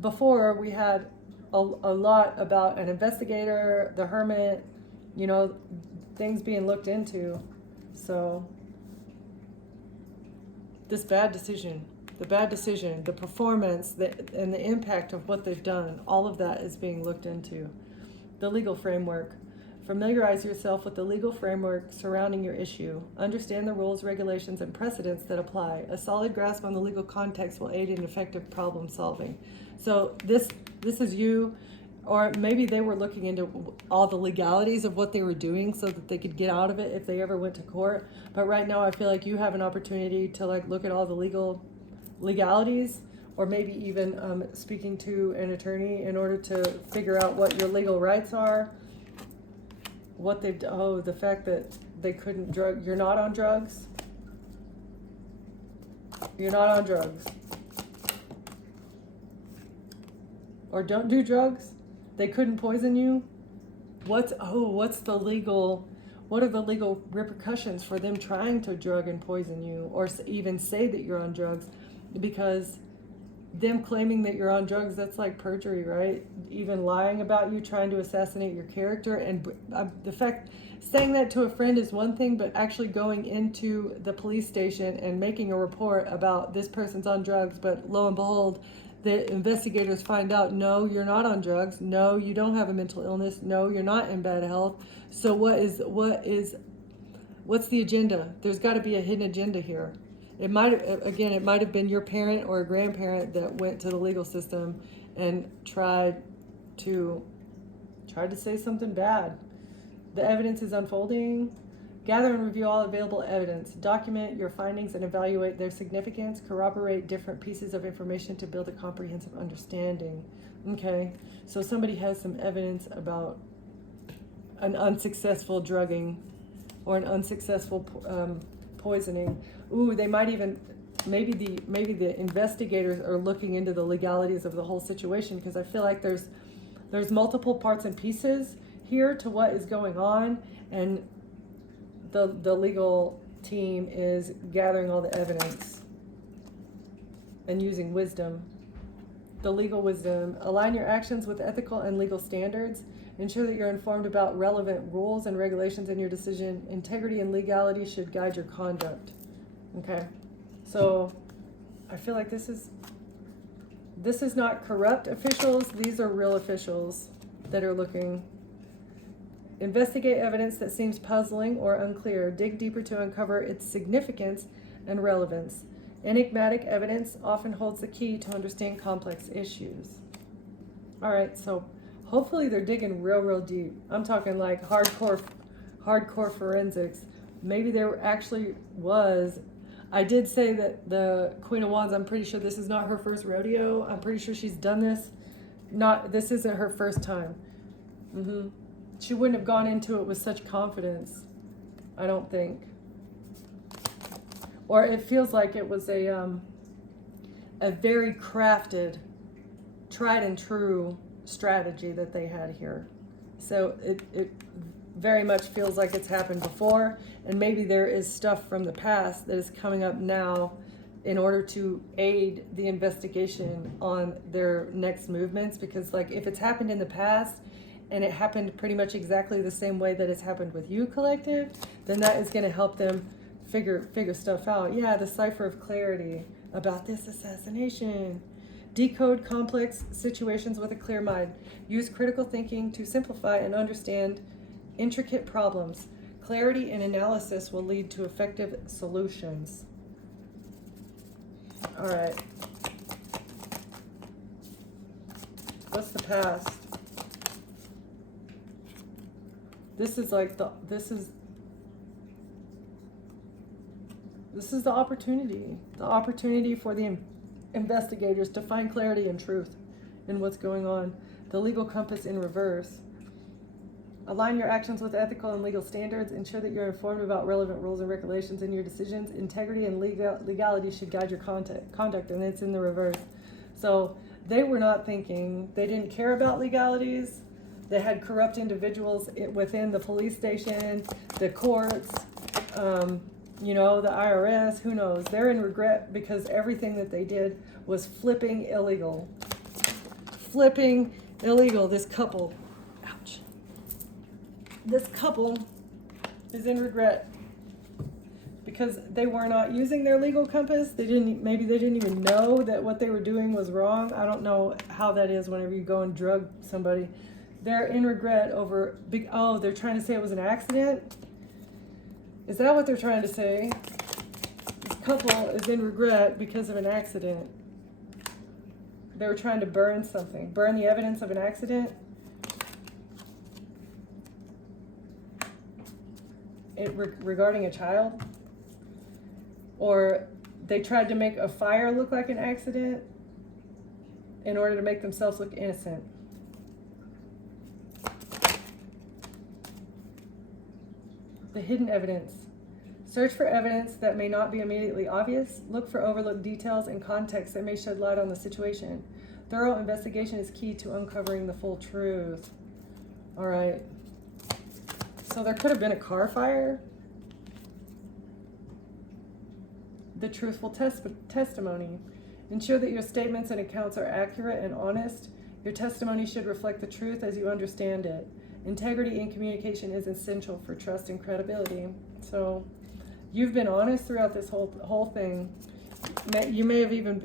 before we had a lot about an investigator, the hermit, things being looked into. So this bad decision, the performance, and the impact of what they've done, all of that is being looked into. The legal framework. Familiarize yourself with the legal framework surrounding your issue. Understand the rules, regulations, and precedents that apply. A solid grasp on the legal context will aid in effective problem solving. So this is you, or maybe they were looking into all the legalities of what they were doing so that they could get out of it if they ever went to court. But right now I feel like you have an opportunity to look at all the legalities, or maybe even speaking to an attorney in order to figure out what your legal rights are. What they've done, the fact that they couldn't you're not on drugs. You're not on drugs. Or don't do drugs. They couldn't poison you. What are the legal repercussions for them trying to drug and poison you, or even say that you're on drugs? Because them claiming that you're on drugs, that's like perjury, right? Even lying about you, trying to assassinate your character. And the fact, saying that to a friend is one thing, but actually going into the police station and making a report about this person's on drugs, but lo and behold, the investigators find out, no, you're not on drugs. No, you don't have a mental illness. No, you're not in bad health. So what's the agenda? There's got to be a hidden agenda here. It might have been your parent or a grandparent that went to the legal system and tried to say something bad. The evidence is unfolding. Gather and review all available evidence. Document your findings and evaluate their significance. Corroborate different pieces of information to build a comprehensive understanding. Okay, so somebody has some evidence about an unsuccessful drugging or an unsuccessful poisoning. They might even, maybe the investigators are looking into the legalities of the whole situation, because I feel like there's multiple parts and pieces here to what is going on, and the legal team is gathering all the evidence and using wisdom. The legal wisdom. Align your actions with ethical and legal standards. Ensure that you're informed about relevant rules and regulations in your decision. Integrity and legality should guide your conduct. Okay, so I feel like this is not corrupt officials. These are real officials that are looking. Investigate evidence that seems puzzling or unclear. Dig deeper to uncover its significance and relevance. Enigmatic evidence often holds the key to understand complex issues. All right, so hopefully they're digging real deep. I'm talking like hardcore forensics. Maybe there actually was. I did say that the Queen of Wands, I'm pretty sure this is not her first rodeo. I'm pretty sure she's done this. This isn't her first time. She wouldn't have gone into it with such confidence, I don't think. Or it feels like it was a a very crafted, tried and true strategy that they had here. So it very much feels like it's happened before, and maybe there is stuff from the past that is coming up now in order to aid the investigation on their next movements. Because like if it's happened in the past and it happened pretty much exactly the same way that it's happened with you, collective, then that is going to help them figure stuff out. Yeah, the cipher of clarity about this assassination. Decode complex situations with a clear mind. Use critical thinking to simplify and understand intricate problems. Clarity and analysis will lead to effective solutions. All right. What's the past? This is like this is the opportunity for the investigators to find clarity and truth in what's going on. The legal compass in reverse. Align your actions with ethical and legal standards. Ensure that you're informed about relevant rules and regulations in your decisions. Integrity and legality should guide your conduct, and it's in the reverse. So they were not thinking, they didn't care about legalities. They had corrupt individuals within the police station, the courts, the IRS, who knows. They're in regret because everything that they did was flipping illegal. This couple, ouch. This couple is in regret because they were not using their legal compass. Maybe they didn't even know that what they were doing was wrong. I don't know how that is whenever you go and drug somebody. They're in regret over, they're trying to say it was an accident? Is that what they're trying to say? This couple is in regret because of an accident. They were trying to burn the evidence of an accident. Regarding a child. Or they tried to make a fire look like an accident in order to make themselves look innocent. The hidden evidence. Search for evidence that may not be immediately obvious. Look for overlooked details and context that may shed light on the situation. Thorough investigation is key to uncovering the full truth. All right. So there could have been a car fire. The truthful testimony. Ensure that your statements and accounts are accurate and honest. Your testimony should reflect the truth as you understand it. Integrity in communication is essential for trust and credibility. So you've been honest throughout this whole thing. You may have even,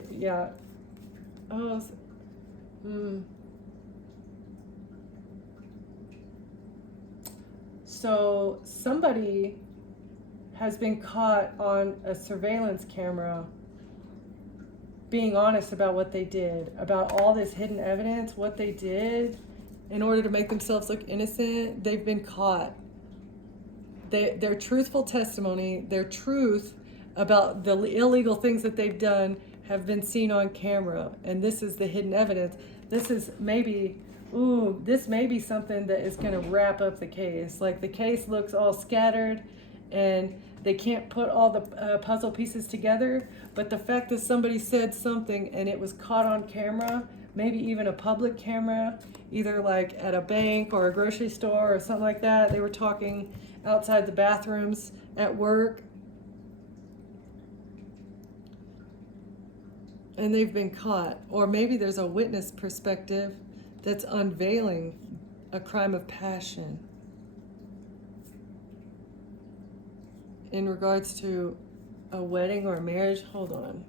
So somebody has been caught on a surveillance camera being honest about what they did, about all this hidden evidence, what they did in order to make themselves look innocent. They've been caught. Their truthful testimony, their truth about the illegal things that they've done have been seen on camera. And this is the hidden evidence. This may be something that is going to wrap up the case. Like the case looks all scattered and they can't put all the puzzle pieces together. But the fact that somebody said something and it was caught on camera, maybe even a public camera, either like at a bank or a grocery store or something like that. They were talking outside the bathrooms at work. And they've been caught. Or maybe there's a witness perspective that's unveiling a crime of passion in regards to a wedding or a marriage. Hold on.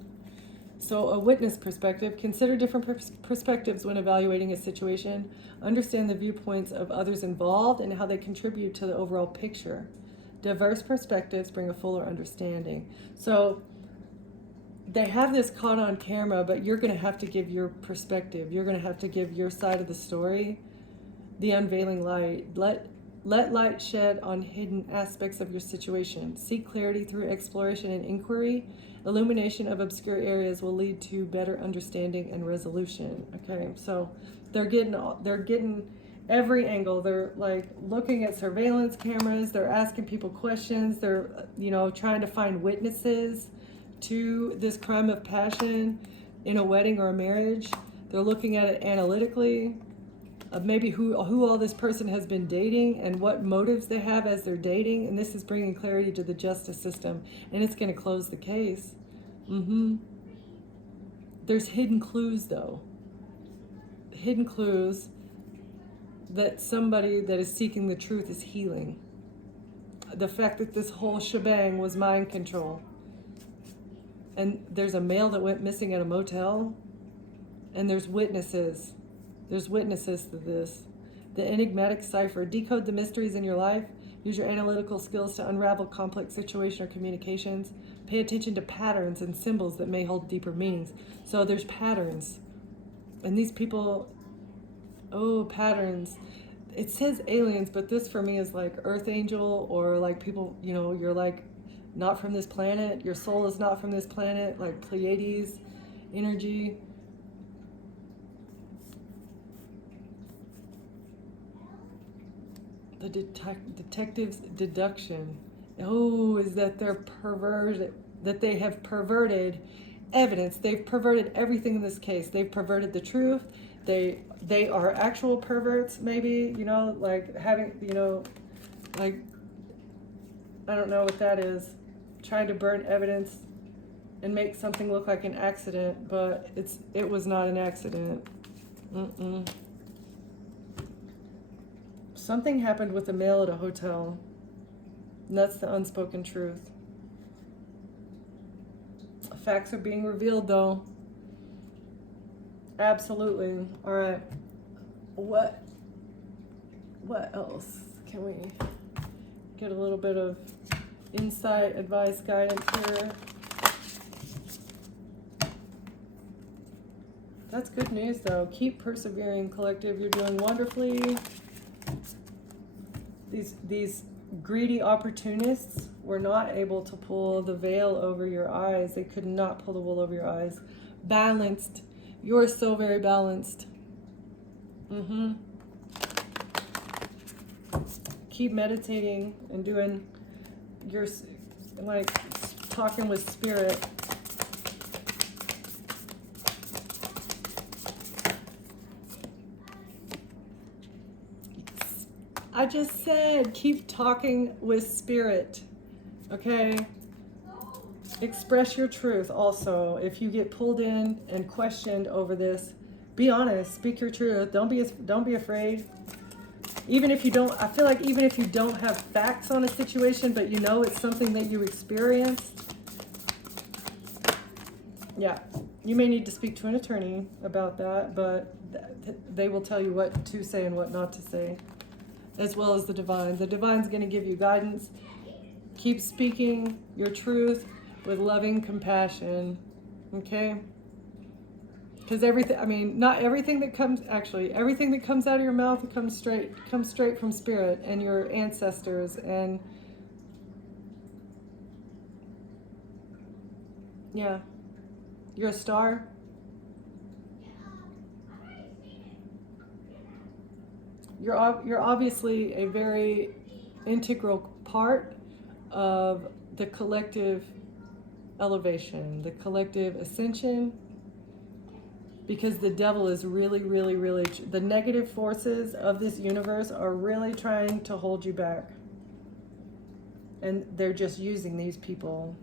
So a witness perspective. Consider different perspectives when evaluating a situation. Understand the viewpoints of others involved and how they contribute to the overall picture. Diverse perspectives bring a fuller understanding. So they have this caught on camera, but you're going to have to give your perspective. You're going to have to give your side of the story. The unveiling light. Let light shed on hidden aspects of your situation. Seek clarity through exploration and inquiry. Illumination of obscure areas will lead to better understanding and resolution. Okay, so they're getting every angle. They're like looking at surveillance cameras. They're asking people questions. They're trying to find witnesses to this crime of passion. in a wedding or a marriage. They're looking at it analytically, of maybe who all this person has been dating and what motives they have as they're dating. And this is bringing clarity to the justice system, and it's going to close the case. There's hidden clues, though. Hidden clues that somebody that is seeking the truth is healing. The fact that this whole shebang was mind control. And there's a male that went missing at a motel, and there's witnesses. There's witnesses to this. The enigmatic cipher. Decode the mysteries in your life. Use your analytical skills to unravel complex situation or communications. Pay attention to patterns and symbols that may hold deeper meanings. So there's patterns. And these people, patterns. It says aliens, but this for me is like earth angel, or like people, you're like not from this planet. Your soul is not from this planet, like Pleiades energy. The detective's deduction. Is that they're perverted, that they have perverted evidence. They've perverted everything in this case. They've perverted the truth. They are actual perverts, maybe, like having, like, I don't know what that is. Trying to burn evidence and make something look like an accident, but it was not an accident. Something happened with a male at a hotel. And that's the unspoken truth. Facts are being revealed, though. Absolutely. All right. What else can we get a little bit of insight, advice, guidance here? That's good news, though. Keep persevering, collective. You're doing wonderfully. These greedy opportunists were not able to pull the veil over your eyes. They could not pull the wool over your eyes. Balanced. You're so very balanced. Keep meditating and doing your, like, talking with spirit. I just said, keep talking with spirit, okay? Express your truth also. If you get pulled in and questioned over this, be honest, speak your truth. Don't be afraid. Even if you don't, I feel like even if you don't have facts on a situation, but it's something that you experienced, yeah, you may need to speak to an attorney about that, but they will tell you what to say and what not to say, as well as the divine. The divine's going to give you guidance. Keep speaking your truth with loving compassion, okay? Because not everything that comes, actually, everything that comes out of your mouth comes straight from spirit and your ancestors. And yeah, you're a star. You're obviously a very integral part of the collective elevation, the collective ascension, because the devil is really, the negative forces of this universe are really trying to hold you back. And they're just using these people.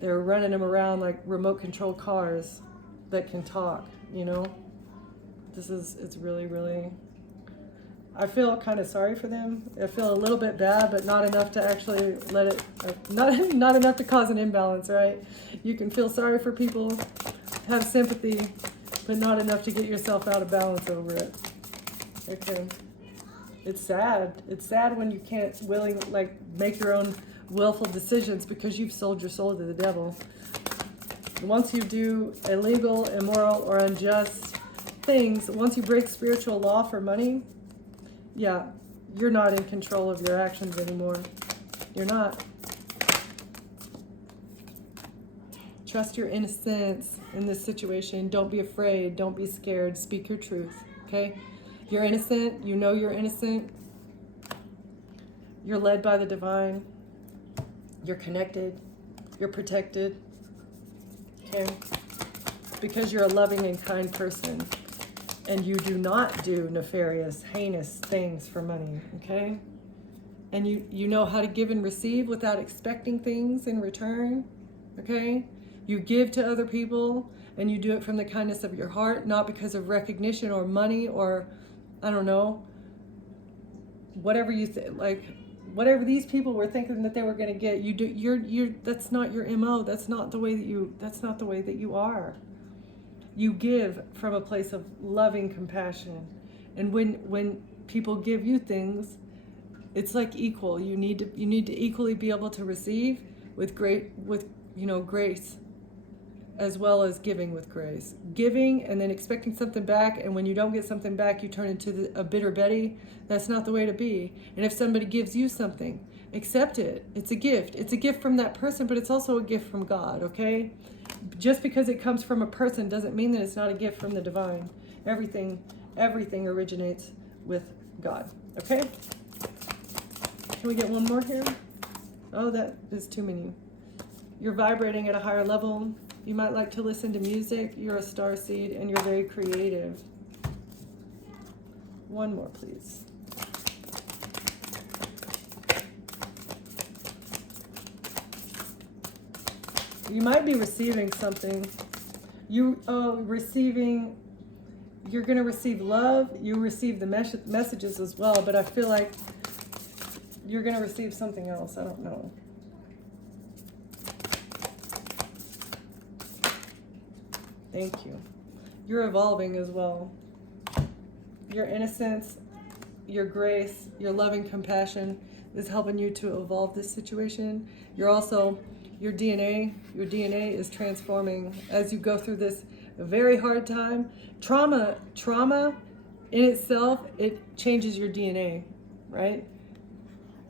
They're running them around like remote control cars that can talk, It's really, I feel kind of sorry for them. I feel a little bit bad, but not enough to actually let it, not enough to cause an imbalance, right? You can feel sorry for people, have sympathy, but not enough to get yourself out of balance over it. Okay. It's sad. It's sad when you can't make your own willful decisions because you've sold your soul to the devil. Once you do illegal, immoral, or unjust things, once you break spiritual law for money, yeah, you're not in control of your actions anymore. You're not. Trust your innocence in this situation. Don't be afraid. Don't be scared. Speak your truth, okay? You're innocent. You know you're innocent. You're led by the divine. You're connected. You're protected, okay? because you're a loving and kind person and you do not do nefarious, heinous things for money, okay? And you know how to give and receive without expecting things in return, okay? You give to other people and you do it from the kindness of your heart, not because of recognition or money or, I don't know, whatever you like, whatever these people were thinking that they were going to get. You do, you're that's not your MO. That's not the way that you are. You give from a place of loving compassion. And when people give you things, it's like equal. You need to equally be able to receive with grace, as well as giving with grace. Giving and then expecting something back, and when you don't get something back, you turn into a bitter Betty. That's not the way to be. And if somebody gives you something, accept it. It's a gift. It's a gift from that person, but it's also a gift from God, okay? Just because it comes from a person doesn't mean that it's not a gift from the divine. Everything originates with God, okay? Can we get one more here? Oh, that is too many. You're vibrating at a higher level. You might like to listen to music. You're a starseed and you're very creative. One more, please. You might be receiving something. You're going to receive love. You receive the messages as well, but I feel like you're going to receive something else. I don't know. Thank you. You're evolving as well. Your innocence, your grace, your loving compassion is helping you to evolve this situation. You're also, your DNA is transforming as you go through this very hard time. Trauma in itself, it changes your DNA, right?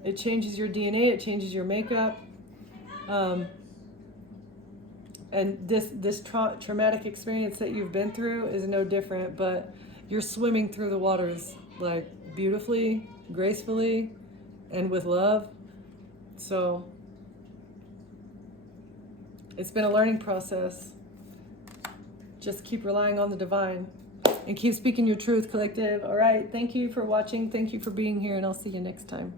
It changes your DNA, it changes your makeup. And this traumatic experience that you've been through is no different, but you're swimming through the waters like beautifully, gracefully, and with love. So it's been a learning process. Just keep relying on the divine and keep speaking your truth, collective. All right, thank you for watching. Thank you for being here, and I'll see you next time.